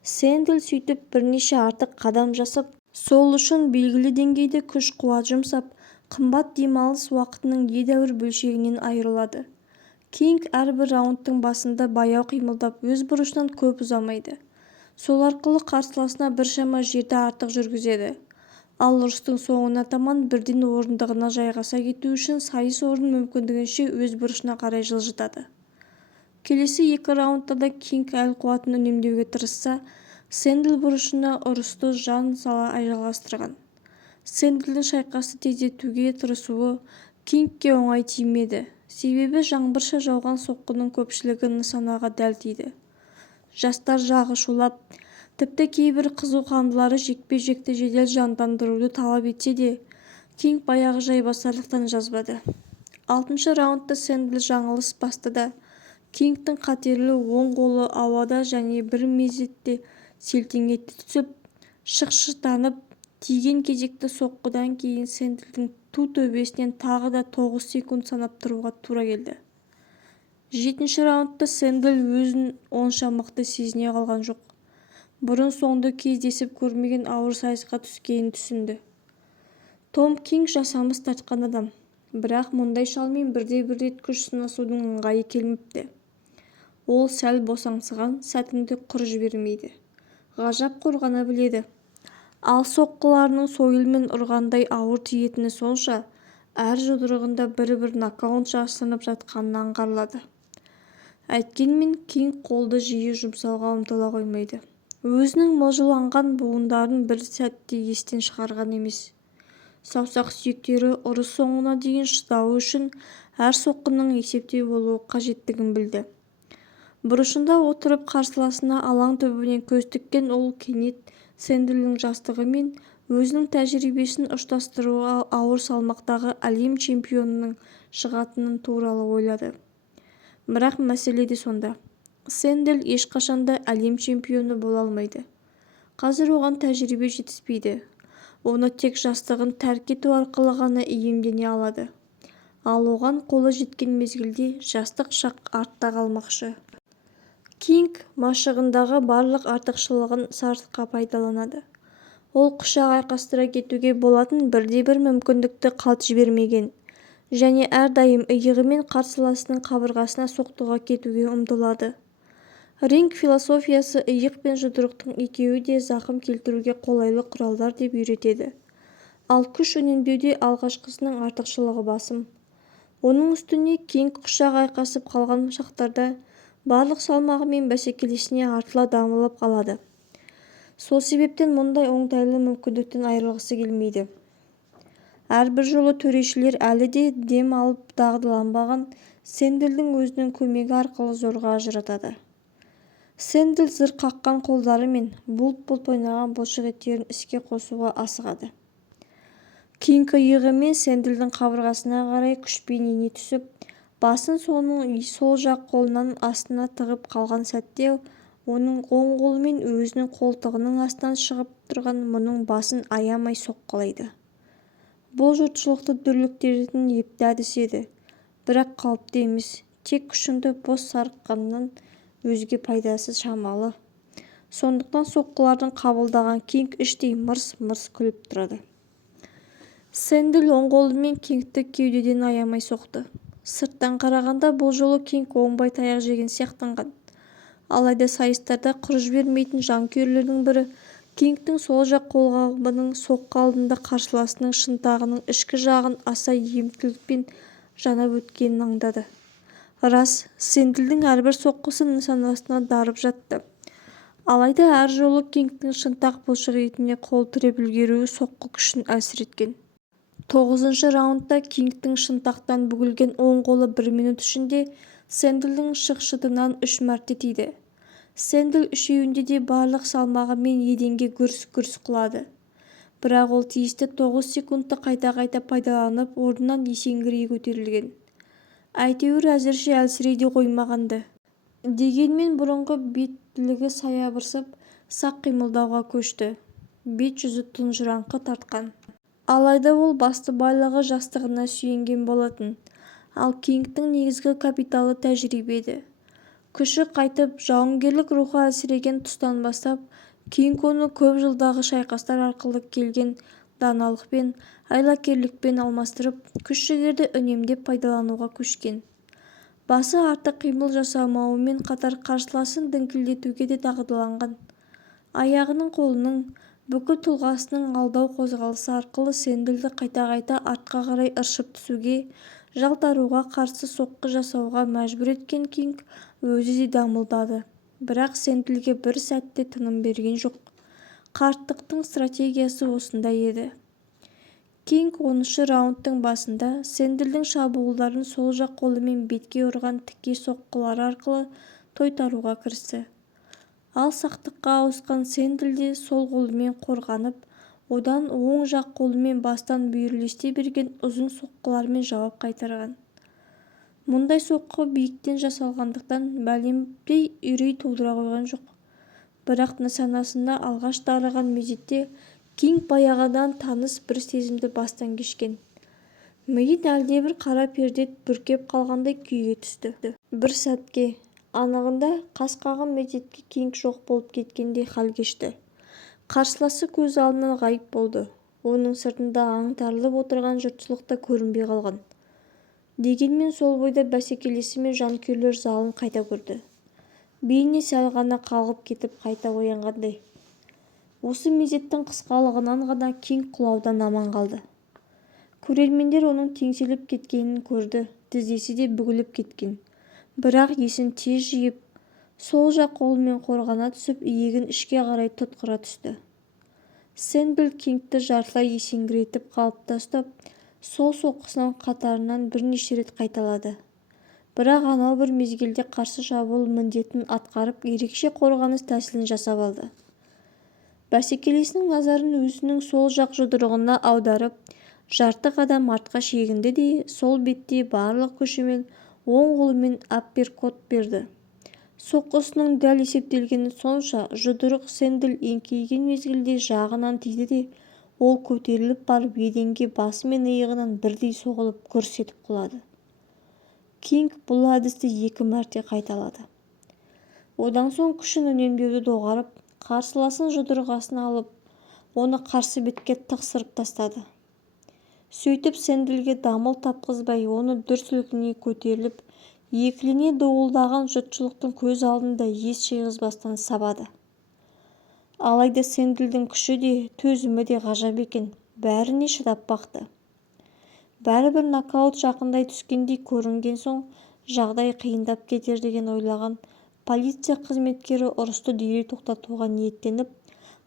Сэндл сөйтіп бірнеше артық қадам жасап, сол үшін белгілі деңгейде күш-қуат жұмсап, қымбат демалыс уақытының едәуір бөлшегінен айырылады. Кинг әрбір раундтың басында баяу қимылдап, өз бұрышынан көп ұзамайды. Сол арқылы қарсыласына біршама жерді артық жүргізеді. Ал ұрыстың соңына таман бірден орындығына жайғаса кету үшін сайыс орнын мүмкіндігінше өз бұрышына қарай жылжытады. Келесі 2 раундта да Кинг әл-қуатын үнемдеуге тырысса, Сэндл бұрышына ұрысты жан сала жалғастырған. Сэндлдің шайқасты тездетуге тырысуы Кингке оңай тимеді. Себебі жаңбырша жауған соққының көпшілігі нысанаға дәл тиді. Жастар жағы шулап, тіпті кейбір қызуқандылары жекпе-жекті жедел жандандыруды талап етсе де, Кинг баяғы жайбасарлықтан жазбады. 6-шы раундта Сэндл жаңылыс бастады. Кингтің қатерлі оң қолы ауада және бір мезетте селтеңдете түсіп, шықшытанып тиген кезекті соққыдан кейін Сэндлдің ту төбесінен тағы да 9 секунд санап тұруға тура келді. 7-ші раундта Сэндл өзін онша мықты сезіне қалған жоқ. Бұрын-соңды кездесіп көрмеген ауыр сайысқа түскенін түсінді. Том Кинг жасамыс тартқан адам, бірақ мұндай шалмен бірде-бір рет күш сынасудың ыңғайы келмепті. Ол сәл босаңсыған сәтіңді құр жібермейді. Ғажап қорғана біледі. Ал соққыларының сойылмен ұрғандай ауыр тиетіні сонша, әр жұдырығында бір-бір нокаут жасырынып жатқанын аңғарылады. Әйткенмен Кинг қолды жиі жұмсауға ұмтыла қоймайды. Өзінің мылжыланған буындарын бір сәтте естен шығарған емес. Саусақ сүйектері ұрыс соңына дейін шыдауы үшін әр соққының есепте болуы қажеттігін білді. Бұрышында отырып қарсыласына алаң түбінен көз тіккен ол кенет Сэндлдің жастығы мен өзінің тәжірибесін ұштастыруға ауыр салмақтағы әлем чемпионының шығатынын туралы ойлады. Бірақ мәселе де сонда. Сэндл ешқашанда әлем чемпионы бола алмайды. Қазір оған тәжірибе жетіспейді. Оны тек жастығын тәрк ету арқылы ғана иемдене алады. Ал оған қолы жеткен мезгілде жастық шақ артта қалмақшы. Кинг машығындағы барлық артықшылығын сарытқа пайдаланады. Ол құшақ айқастыра кетуге болатын бірде-бір мүмкіндікті қалт жібермеген және әрдайым иығымен қарсыласының қабырғасына соқтыға кетуге ұмтылады. Ринг философиясы иық пен жұдырықтың екеуі де зақым келтіруге қолайлы құралдар деп үйретеді. Ал күш үнемдеуде алғашқысының артықшылығы басым. Оның үстіне Кинг құшақ айқасып қалған шақтарда барлық салмағымен бәсекелесіне артыла дамылып қалады. Сол себептен мұндай оңтайлы мүмкіндіктен айырылғысы келмейді. Әрбір жолы төрешілер әлі де дем алып дағдыланбаған Сэндлдің өзінің көмегі арқылы зорға ажыратады. Сэндл зыр қаққан қолдары мен бұлт-бұлт ойнаған бұлшық еттерін іске қосуға асығады. Кинг иығымен Сэндлдің қабырғасына қарай күшпен ене түсіп, басын соның сол жақ қолынан астына тығып қалған сәтте оның оң қолымен өзінің қолтығының астынан шығып тұрған мұның басын аямай соққылайды. Бұл жұртшылықты дүрліктіретін епті әдіс еді, бірақ қауіпті емес. Тек күшіңді бос сарыққаннан өзге пайдасы шамалы. Сондықтан соққылардың қабылдаған Кинг іштей мырс-мырс күліп тұрады. Сэндл оң қолымен Кингті кеудеден аямай соқты. Сырттан қарағанда бұл жолы Кинг оңбай таяқ жеген сияқтанған. Алайда сайыстарда құр жібермейтін жанкүйерлердің бірі Кингтің сол жақ қолғабының соққы алдында қарсыласының шынтағының ішкі жағын аса емтілікпен жанап өткенін аңдады. Рас, Сэндлдің әрбір соққысы нысанасына дарып жатты. Алайда әр жолы Кингтің шынтақ бұлшық етіне қол тіреп үлгеруі соққы күшін әлсіреткен. 9-шы раундта Кингтің шынтақтан бүгілген оң қолы 1 минут ішінде Сэндлдің шықшытынан 3 мәрте тиді. Сэндл үшеуінде де барлық салмағымен еденге гүрс-гүрс құлады. Бірақ ол тиісті 9 секундты қайта-қайта пайдаланып, орнынан есеңгірей көтерілген. Әйтеуір әзірше әлсірей де қоймағанды. Дегенмен бұрынғы беттілігі саябырсып, сақ қимылдауға көшті. Бет-жүзі тұнжыраңқы тартқан. Алайда ол басты байлығы жастығына сүйенген болатын. Ал Кингтің негізгі капиталы тәжірибе еді. Күші қайтып, жауынгерлік рухы әлсіреген тұстан бастап, Кинг оны көп жылдағы шайқастар арқылы келген даналықпен, айлакерлікпен алмастырып, күш-жігерді үнемдеп пайдалануға көшкен. Басы артық қимыл жасамауымен қатар қарсыласын діңкілдетуге де дағдыланған. Аяғының, қолының, бүкіл тұлғасының алдау қозғалысы арқылы Сэндлді қайта-қайта артқа қарай ыршып түсуге, жалтаруға қарсы соққы жасауға мәжбүр еткен Кинг өзі де дамылдады. Бірақ Сэндлге бір сәтте тыным берген жоқ. Қарттықтың стратегиясы осындай еді. Кинг 10-шы раундтың басында Сэндлдің шабуылдарын сол жақ қолымен бетке ұрған тіке соққылары арқылы тойтаруға кірісті. Ал сақтыққа ауысқан Сэндл де сол қолымен қорғанып, одан оң жақ қолымен бастан бүйірлесте берген ұзын соққылармен жауап қайтарған. Мұндай соққы биіктен жасалғандықтан бәлемдей үрей тудыра қойған жоқ. Бірақ нысанасында алғаш дарыған мезетте Кинг баяғыдан таныс бір сезімді бастан кешкен. Миын әлдебір қара перде бүркеп қалғандай күйге түсті. Бір сәтке, анығында қас қағым мезетке Кинг жоқ болып кеткендей хал кешті. Қарсыласы көз алдынан ғайып болды. Оның сыртында аңтарылып отырған жұртшылықта көрінбей қалған. Дегенмен сол бойда бәсекелесі мен жанкүйерлер залын қайта көрді. Бейне сәл ғана қалғып кетіп қайта оянғандай. Осы мезеттің қысқалығынан ғана Кинг құлаудан аман қалды. Көрермендер оның теңселіп кеткенін көрді, тізесі де бүгіліп кеткен. Бірақ есін тез жиып, сол жақ қолымен қорғана түсіп, иегін ішке қарай тұтқыра түсті. Сэндл Кингті жартылай есеңгіретіп қалыпта ұстап, сол соққысының қатарынан бірнеше рет қайталады. Бірақ анау бір мезгілде қарсы шабуыл міндетін атқарып, ерекше қорғаныс тәсілін жасап алды. Бәсекелесінің назарын өзінің сол жақ жұдырығына аударып, жарты қадам артқа шегінді де, сол бетте барлық күшімен оң қолымен апперкот берді. Соққысының дәл есептелгені сонша, жұдырық Сэндл еңкейген мезгілде жағынан тиді де, ол көтеріліп барып еденге басы мен иығынан бірдей соғылып гүрс етіп құлады. Кинг бұл әдісті 2 мәрте қайталады. Одан соң күшін үнемдеуді доғарып, қарсыласын жұдырғасына алып, оны қарсы бетке тықсырып тастады. Сөйтіп Сэндлге дамыл тапқызбай, оны дүр сілкіне көтеріліп, екілене дуылдаған жұртшылықтың көз алдында ес жиғызбастан сабады. Алайда Сэндлдің күші де, төзімі де ғажап екен, бәріне шыдап бақты. Бәрібір нокаут жақындай түскендей көрінген соң, жағдай қиындап кетер деген ойлаған полиция қызметкері ұрысты дереу тоқтатуға ниеттеніп,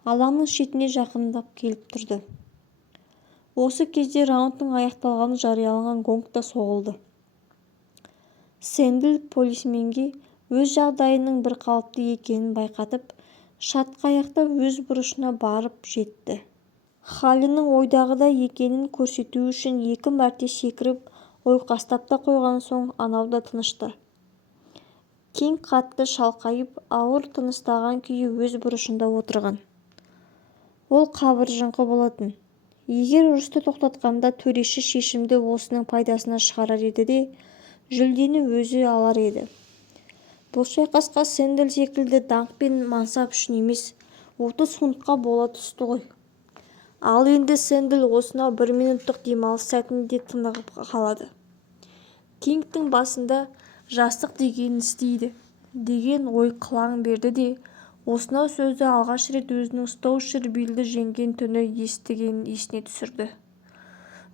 алаңның шетіне жақындап келіп тұрды. Осы кезде раундтың аяқталғаны жарияланған гонг та соғылды. Сэндл полисменге өз жағдайының бір қалыпты екенін байқатып, шатқаяқтап өз бұрышына барып жетті. Халінің ойдағыдай екенін көрсету үшін 2 мәрте секіріп, ойқастап та қойған соң анау да тынышты. Кинг қатты шалқайып, ауыр тыныстаған күйі өз бұрышында отырған. Ол қабыржыңқы болатын. Егер ұрысты тоқтатқанда төреші шешімді осының пайдасына шығарар еді де жүлдені өзі алар еді. Бұл шайқасқа Сэндл секілді даңқ пен мансап үшін емес, 30 фунтқа бола түсті ғой. Ал енді Сэндл осынау 1 минуттық демалыс сәтінде тынығып қалады. Кингтің басында жастық дегенін істейді деген ой қылаң берді де, осынау сөзді алғаш рет өзінің Стоушер-Биллді жеңген түні естігенін есіне түсірді.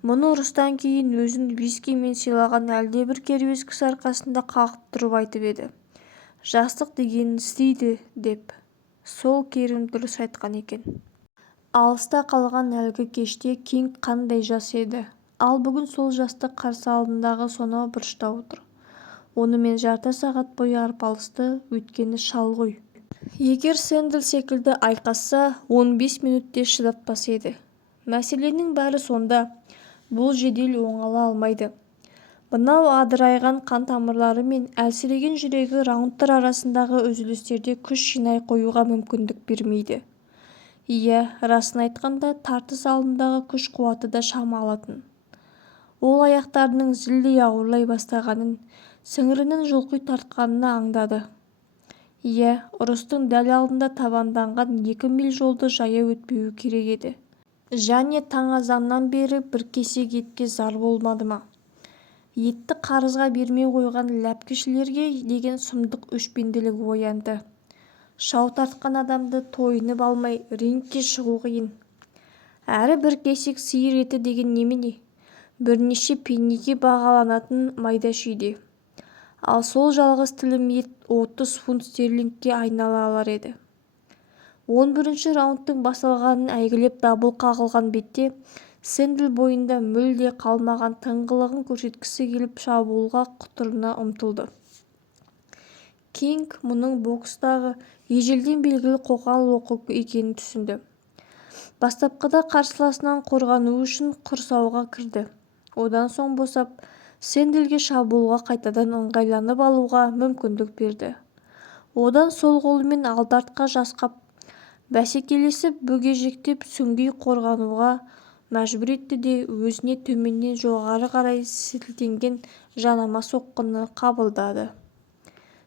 Мұны ұрыстан кейін өзін вискимен сыйлаған әлдебір кербез кісі арқасында қағып тұрып айтып еді. Жастық дегенін істейді деп. Сол Керім дұрыс айтқан екен. Алыста қалған әлгі кеште Кинг қандай жас еді. Ал бүгін сол жастық қарсы алдындағы сонау бұрышта отыр. Онымен жарты сағат бойы арпалысты, өйткені шал ғой. Егер Сэндл секілді айқасса, 15 минутте шыдатпас еді. Мәселенің бәрі сонда. Бұл жедел оңала алмайды. Мынау адырайған қан тамырлары мен әлсіреген жүрегі раундтар арасындағы үзілістерде күш жинай қоюға мүмкіндік бермейді. Иә, расын айтқанда, тартыс алдындағы күш-қуаты да шамалатын. Ол аяқтарының зілдей ауырлай бастағанын, сіңірінің жұлқи тартқанына аңдады. Иә, ұрыстың дәл алдында табанданған 2 миль жолды жаяу өтпеуі керек еді. Және таң азаннан бері бір кесек етке зар болмады ма? Етті қарызға бермей қойған ләпкішілерге деген сұмдық өшпенділігі оянды. Шау тартқан адамды тойынып алмай рингке шығу қиын. Әрі бір кесек сиыр еті деген немене? Бірнеше пенниге бағаланатын майда шүйде. Ал сол жалғыз тілім ет 30 фунт стерлингке айнала алар еді. 11-ші раундтың басталғанын әйгілеп дабыл қағылған бетте Сэндл бойында мүлде қалмаған тыңғылығын көрсеткісі келіп шабуылға құтырына ұмтылды. Кинг мұның бокстағы ежелден белгілі қоқан-лоққы екенін түсінді. Бастапқыда қарсыласынан қорғану үшін құрсауға кірді. Одан соң босап, Сэндлге шабуылға қайтадан ыңғайланып алуға мүмкіндік берді. Одан сол қолымен алды-артқа жасқап, бәсекелесіп бүгежектеп сүңги қорғануға мәжбүр етті де өзіне төменнен жоғары қарай сілтенген жанама соққыны қабылдады.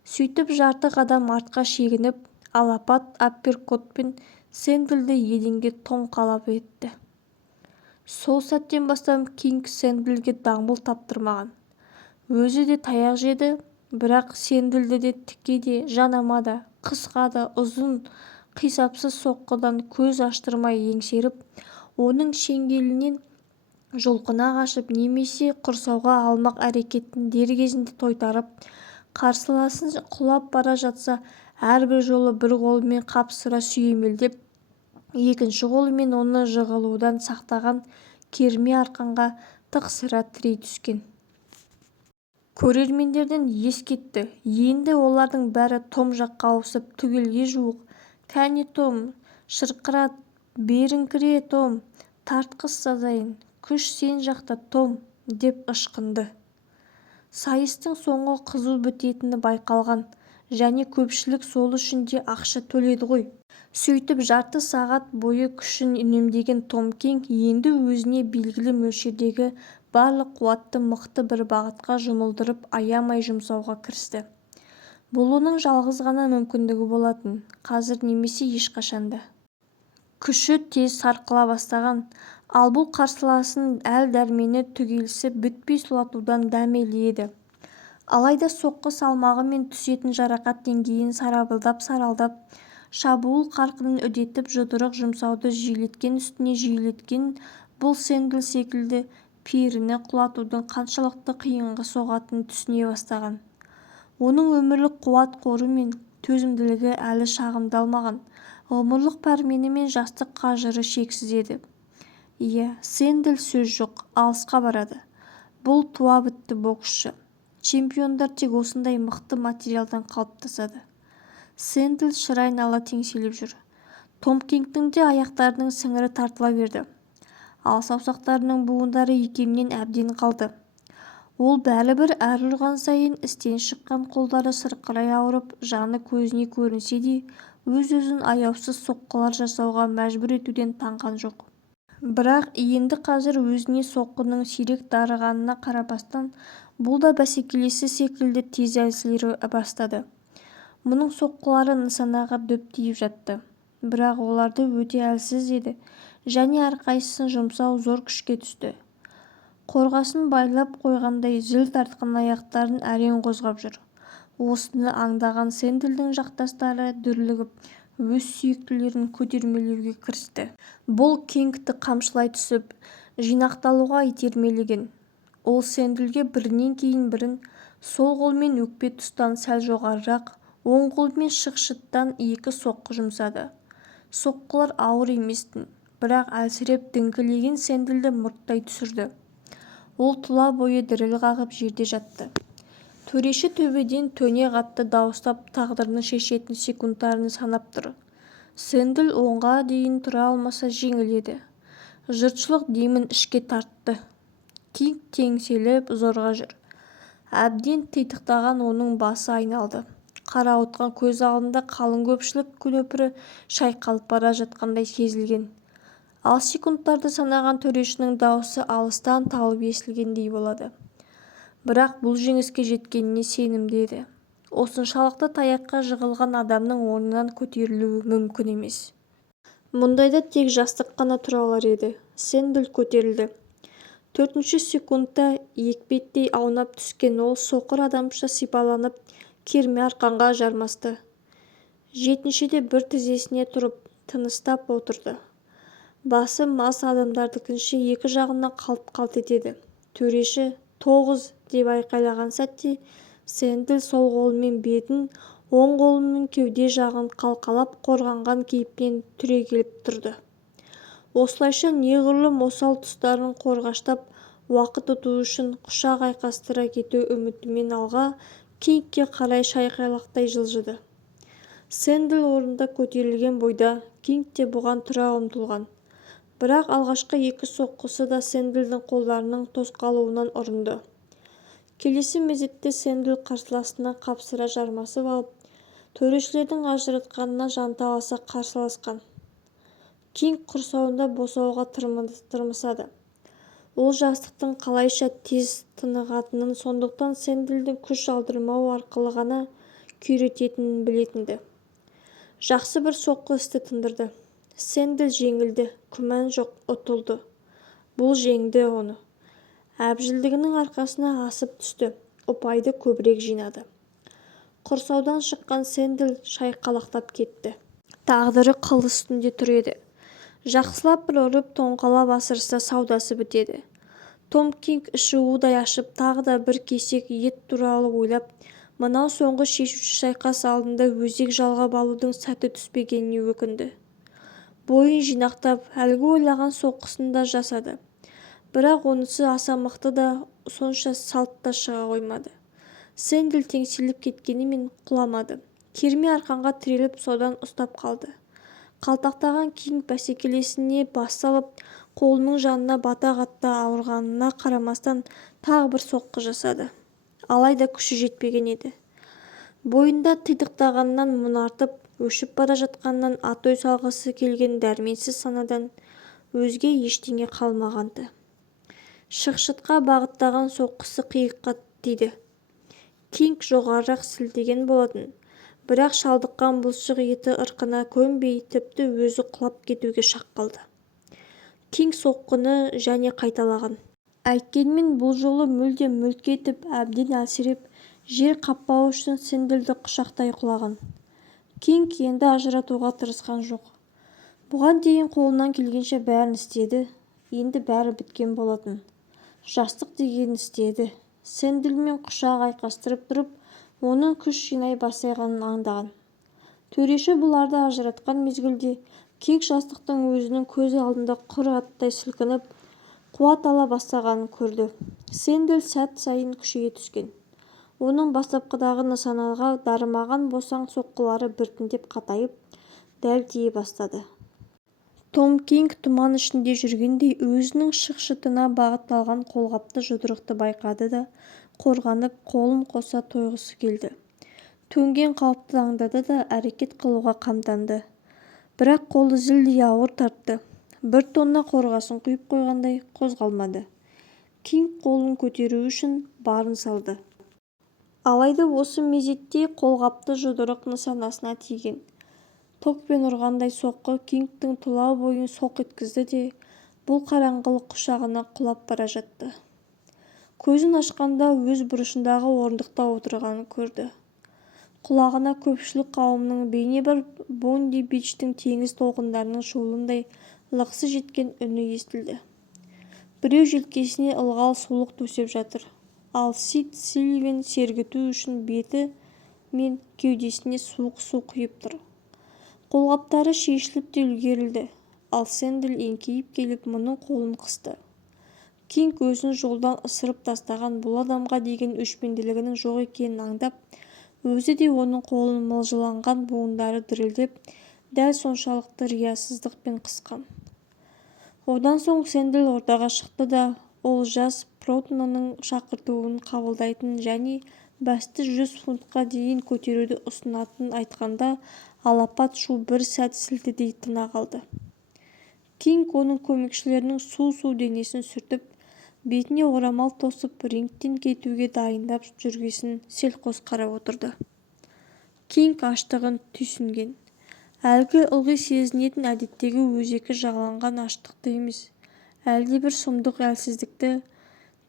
Сөйтіп жарты қадам артқа шегініп, алапат апперкотпен Сэндлді еденге тоңқалап етті. Сол сәттен бастап Кинг Сэндлге даңғыл таптырмаған. Өзі де таяқ жеді, бірақ Сэндлді де тіке де, жанама да, қысқа да, ұзын, қисапсыз соққыдан көз аштырмай еңсеріп, оның шеңгелінен жұлқына қашып немесе құрсауға алмақ әрекетін дер кезінде тойтарып, қарсыласын құлап бара жатса, әрбір жолы бір қолымен қапсыра сүйемелдеп, екінші қолымен оны жығылудан сақтаған керме арқанға тықсыра тірей түскен. Көрермендерден ес кетті. Енді олардың бәрі Том жаққа ауысып, түгелге жуық. «Кәне, Том, шырқырат, беріңкіре, Том, тартқыз сазайын, күш сен жақта, Том», деп ышқынды. Сайыстың соңғы қызу бітетіні байқалған, және көпшілік сол үшін де ақша төледі ғой. Сөйтіп жарты сағат бойы күшін үнемдеген Том Кинг енді өзіне белгілі мөлшердегі барлық қуатты мықты бір бағытқа жұмылдырып аямай жұмсауға кірісті. Бұл оның жалғыз ғана мүмкіндігі болатын, қазір немесе ешқашанда. Күші тез сарқыла бастаған, ал бұл қарсыласын әл-дәрмені түгелсіп бітпей сұлатудан дәмелі еді. Алайда соққы салмағы мен түсетін жарақат деңгейін сарабылдап-саралдап, шабуыл қарқынын үдетіп жұдырық жұмсауды жиілеткен үстіне жиілеткен бұл Сэндл секілді періні құлатудың қаншалықты қиынға соғатынын түсіне бастаған. Оның өмірлік қуат қоры мен төзімділігі әлі шағындалмаған, ғұмырлық пәрмені мен жастық қажыры шексіз еді. Иә, Сэндл сөз жоқ, алысқа барады. Бұл туа бітті боксшы. Чемпиондар тек осындай мықты материалдан қалыптасады. Сэндл шыр айнала теңселіп жүр. Том Кингтің де аяқтарының сіңірі тартыла берді. Ал саусақтарының буындары икемнен әбден қалды. Ол бәрібір әр ұрған сайын істен шыққан қолдары сырқырай ауырып, жаны көзіне көрінсе де, өз-өзін аяусыз соққылар жасауға мәжбүр етуден танған жоқ. Бірақ енді қазір өзіне соққының сирек дарығанына қарамастан бұл да бәсекелесі секілді тез әлсірей бастады. Мұның соққылары нысанаға дөп тиіп жатты. Бірақ оларды өте әлсіз еді және әрқайсысын жұмсау зор күшке түсті. Қорғасын байлап қойғандай зіл тартқан аяқтарын әрең қозғап жүр. Осыны аңдаған Сэндлдің жақтастары дүрлігіп өз сүйіктілерін көтермелеуге кірісті. Бұл Кингті қамшылай түсіп, жинақталуға итермелеген. Ол Сэндлге бірінен кейін бірін сол қолмен өкпе тұстан сәл жоғарырақ, оң қолмен шықшыттан 2 соққы жұмсады. Соққылар ауыр емес-тін, бірақ әлсіреп діңкелеген Сэндлді мұрттай түсірді. Ол тұла бойы діріл қағып жерде жатты. Төреші төбеден төне қатты дауыстап тағдырын шешетін секундтарын санап тұр. Сэндл онға дейін тұра алмаса жеңіледі. Жұртшылық демін ішке тартты. Кинг теңселіп зорға жүр. Әбден титықтаған оның басы айналды. Қарауытқан көз алдында қалың көпшілік нөпірі шайқалып бара жатқандай сезілген. Ал секундтарды санаған төрешінің даусы алыстан талып естілгендей болады. Бірақ бұл жеңіске жеткеніне сенімді еді. Осыншалықты таяққа жығылған адамның орнынан көтерілуі мүмкін емес. Мұндайда тек жастық қана тұра алар еді. Сэндл көтерілді. 4-ші секундта екпеттей аунап түскен ол соқыр адамша сипаланып керме арқанға жармасты. 7-шіде бір тізесіне тұрып тыныстап отырды. Басы мас адамдардыкінше екі жағына қалт-қалт етеді. Төреші 9 деп айқайлаған сәтте Сэндл сол қолымен бетін, оң қолымен кеуде жағын қалқалап қорғанған кейіппен түрегеліп тұрды. Осылайша неғұрлым осал тұстарын қорғаштап уақыт ұту үшін құшақ айқастыра кету үмітімен алға Кингке қарай шайқайлақтай жылжыды. Сэндл орнында көтерілген бойда Кинг те бұған тұра ұмтылған. Бірақ алғашқы 2 соққысы да Сэндлдің қолдарының тосқалуынан ұрынды. Келесі мезетте Сэндл қарсыласына қапсыра жармасып алып, төрешілердің ажыратқанына жанталаса қарсыласқан. Кинг құрсауында босауға тырмысады. Ол жастықтың қалайша тез тынығатынын, сондықтан Сэндлдің күш алдырмау арқылы ғана күйрететінін білетінді. Жақсы бір соққы істі тындырды. Сэндл жеңілді, күмән жоқ, ұтылды. Бұл жеңді оны. Әбжілдігінің арқасына асып түсті, ұпайды көбірек жинады. Құрсаудан шыққан Сэндл шайқалақтап кетті. Тағдыры қыл үстінде тұр еді. Жақсылап бір ұрып тоңқалап асырса саудасы бітеді. Том Кинг іші удай ашып тағы да бір кесек ет туралы ойлап, мынау соңғы шешуші шайқас алдында өзек жалғап алудың сәті түспегеніне өкінді. Бойын жинақтап, әлгі ойлаған соққысын да жасады. Бірақ онысы аса мықты да, сонша салт та шыға қоймады. Сэндл теңселіп кеткенімен құламады. Керме арқанға тіреліп содан ұстап қалды. Қалтақтаған Кинг бәсекелесіне бас салып, қолының жанына бата қатты ауырғанына қарамастан тағы бір соққы жасады. Алайда күші жетпеген еді. Бойында титықтағаннан мұнартып, өшіп бара жатқаннан атой салғысы келген дәрменсіз санадан өзге ештеңе қалмағанды. Шықшытқа бағыттаған соққысы қиыққа тиді. Кинг жоғарырақ сілтеген болатын. Бірақ шалдыққан бұлшық еті ырқына көнбей, тіпті өзі құлап кетуге шақ қалды. Кинг соққыны және қайталаған. Әйткенмен бұл жолы мүлде мүлт кетіп, әбден әлсіреп, жер қаппау үшін Сэндлді құшақтай құлаған. Кинг енді ажыратуға тырысқан жоқ. Бұған дейін қолынан келгенше бәрін істеді, енді бәрі біткен болатын. Жастық деген істеді. Сэндлмен құшақ айқастырып тұрып, оның күш жинай бастағанын аңдаған. Төреші бұларды ажыратқан мезгілде Кинг жастықтың өзінің көз алдында құр аттай сілкініп, қуат ала бастағанын көрді. Сэндл сәт сайын күшейе түскен. Оның бастапқыдағы нысанаға дарымаған босаң соққылары біртіндеп қатайып, дәл тие бастады. Том Кинг тұман ішінде жүргендей өзінің шықшытына бағытталған қолғапты жұдырықты байқады да, қорғанып, қолын қоса тойғысы келді. Төнген қауіпті аңдады да әрекет қылуға қамданды. Бірақ қолы зілдей ауыр тартты. бір тонна қорғасын құйып қойғандай қозғалмады. Кинг қолын көтеру үшін барын салды. Алайда осы мезетте қолғапты жұдырық нысанасына тиген. Токпен ұрғандай соққы Кингтің тұла бойын солқ еткізді де бұл қараңғылық құшағына құлап бара жатты. Көзін ашқанда өз бұрышындағы орындықта отырғанын көрді. Құлағына көпшілік қауымның бейнебір Бонди Бичтің теңіз толқындарының шуылындай лықсы жеткен үні естілді. Біреу желкесіне ылғал сулық төсеп жатыр, ал Сид Сильвен сергіту үшін беті мен кеудесіне суық су құйып тұр. Қолғаптары шешіліп те үлгерілді, ал Сэндл еңкейіп келіп мұның қолын қысты. Кинг өзін жолдан ысырып тастаған бұл адамға деген өшпенділігінің жоқ екенін аңдап, өзі де оның қолын мылжыланған буындары дірілдеп, дәл соншалықты риясыздықпен қысқан. Одан соң Сэндл ортаға шықты да, ол жас Протноның шақыртуын қабылдайтын және бәсті 100 фунтқа дейін көтеруді ұсынатынын айтқанда, алапат шу бір сәт сілтідей тына қалды. Кинг оның көмекшілерінің су денесін сүртіп, бетіне орамал тосып, рингтен кетуге дайындап жүргесін селқос қарап отырды. Кинг аштығын түйсінген. Әлгі ылғи сезінетін әдеттегі өзекі жағаланған аштықты емес, әлдебір сұмдық әлсіздікті,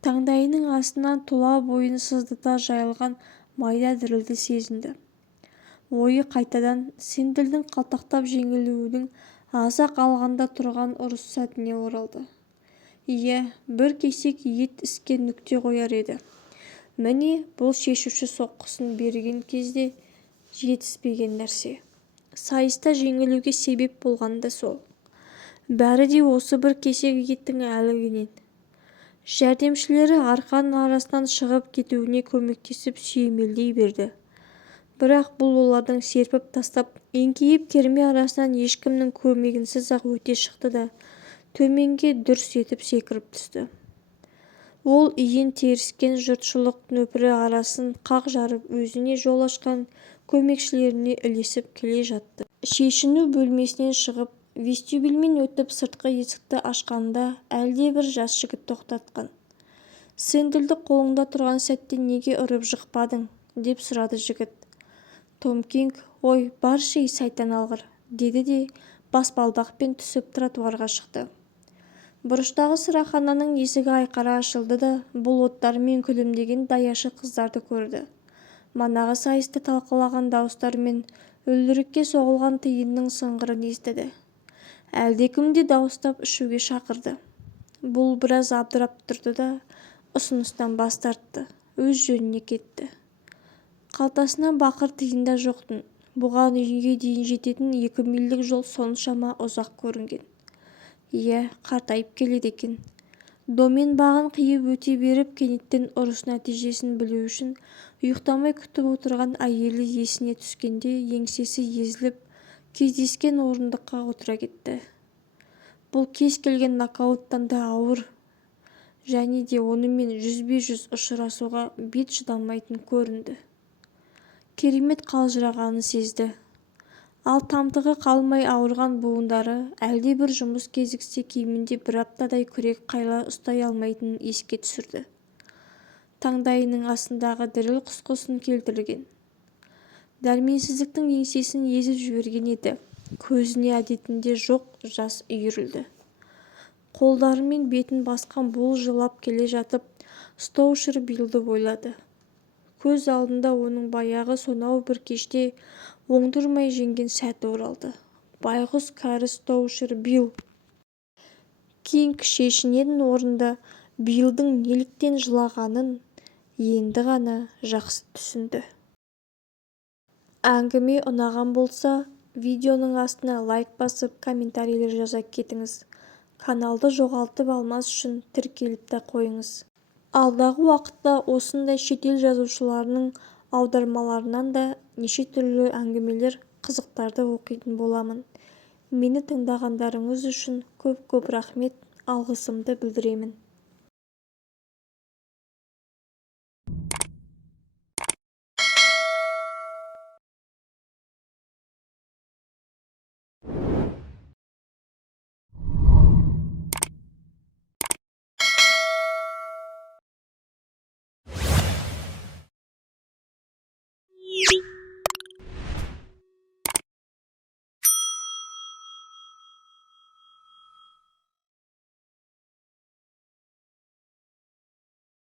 таңдайының астынан тұла бойын сыздата жайылған майда дірілді сезінді. Ойы қайтадан Сэндлдің қалтақтап жеңілуінің аз-ақ алғанда тұрған ұрыс сәтіне оралды. Иә, бір кесек ет іске нүкте қояр еді. Міне, бұл шешуші соққысын берген кезде жетіспеген нәрсе. Сайыста жеңілуге себеп болған да сол. Бәрі де осы бір кесек еттің әлегінен. Жәрдемшілері арқан арасынан шығып кетуіне көмектесіп сүйемелдей берді. Бірақ бұл олардың серпіп тастап, еңкейіп керме арасынан ешкімнің көмегінсіз-ақ өте шықты да, төменге дүрс етіп секіріп түсті. Ол иін теріскен жұртшылық нөпірі арасын қақ жарып, өзіне жол ашқан көмекшілеріне ілесіп келе жатты. Шешіну бөлмесінен шығып, вестибюльмен өтіп сыртқы есікті ашқанда әлдебір жас жігіт тоқтатқан. Сэндлді қолыңда тұрған сәтте неге ұрып жықпадың? Деп сұрады жігіт. Том Кинг, ой, баршы сайтан алғыр, деді де баспалдақпен түсіп тротуарға шықты. Бұрыштағы сырахананың есігі айқара ашылды да, бұл оттармен күлімдеген даяшы қыздарды көрді. Манағы сайысты талқылаған дауыстар мен үлдірікке соғылған тиынның сыңғырын естіді. Әлдекімде дауыстап ішуге шақырды. Бұл біраз абдырап тұрды да, ұсыныстан бас тартты, өз жөніне кетті. Қалтасына бақыр тиында жоқтың, бұған үйге дейін жететін 2 мильдік жол соншама ұзақ көрінген. Иә, қартайып келеді екен. Домен бағын қиып өте беріп, кенеттен ұрыс нәтижесін білу үшін ұйықтамай күтіп отырған әйелі есіне түскенде еңсесі езіліп, кездескен орындыққа отыра кетті. Бұл кез келген нокауттан да ауыр, және де онымен 100-100 ұшырасуға бет шыдамайтын көрінді. Керемет қалжырағанын сезді. Ал тамтығы қалмай ауырған буындары әлдебір жұмыс кезіксе киімінде бір аптадай күрек қайла ұстай алмайтынын еске түсірді. Таңдайының астындағы діріл құсқысын келтірген. Дәрменсіздіктің еңсесін езіп жіберген еді. Көзіне әдетінде жоқ жас үйірілді. Қолдарымен бетін басқан бұл жылап келе жатып, Стоушер Биллді ойлады. Көз алдында оның баяғы сонау бір кеште оңдырмай жеңген сәті оралды. Байғұс кәрі Стоушер Билл. Кинг шешінен орында Биллдің неліктен жылағанын енді ғана жақсы түсінді. Әңгіме ұнаған болса, видеоның астына лайк басып, комментарийлер жаза кетіңіз. Каналды жоғалтып алмас үшін тіркеліп та қойыңыз. Алдағы уақытта осындай шетел жазушыларының аудармаларынан да неше түрлі әңгімелер, қызықтарды оқитын боламын. Мені тыңдағандарыңыз үшін көп рахмет, алғысымды білдіремін.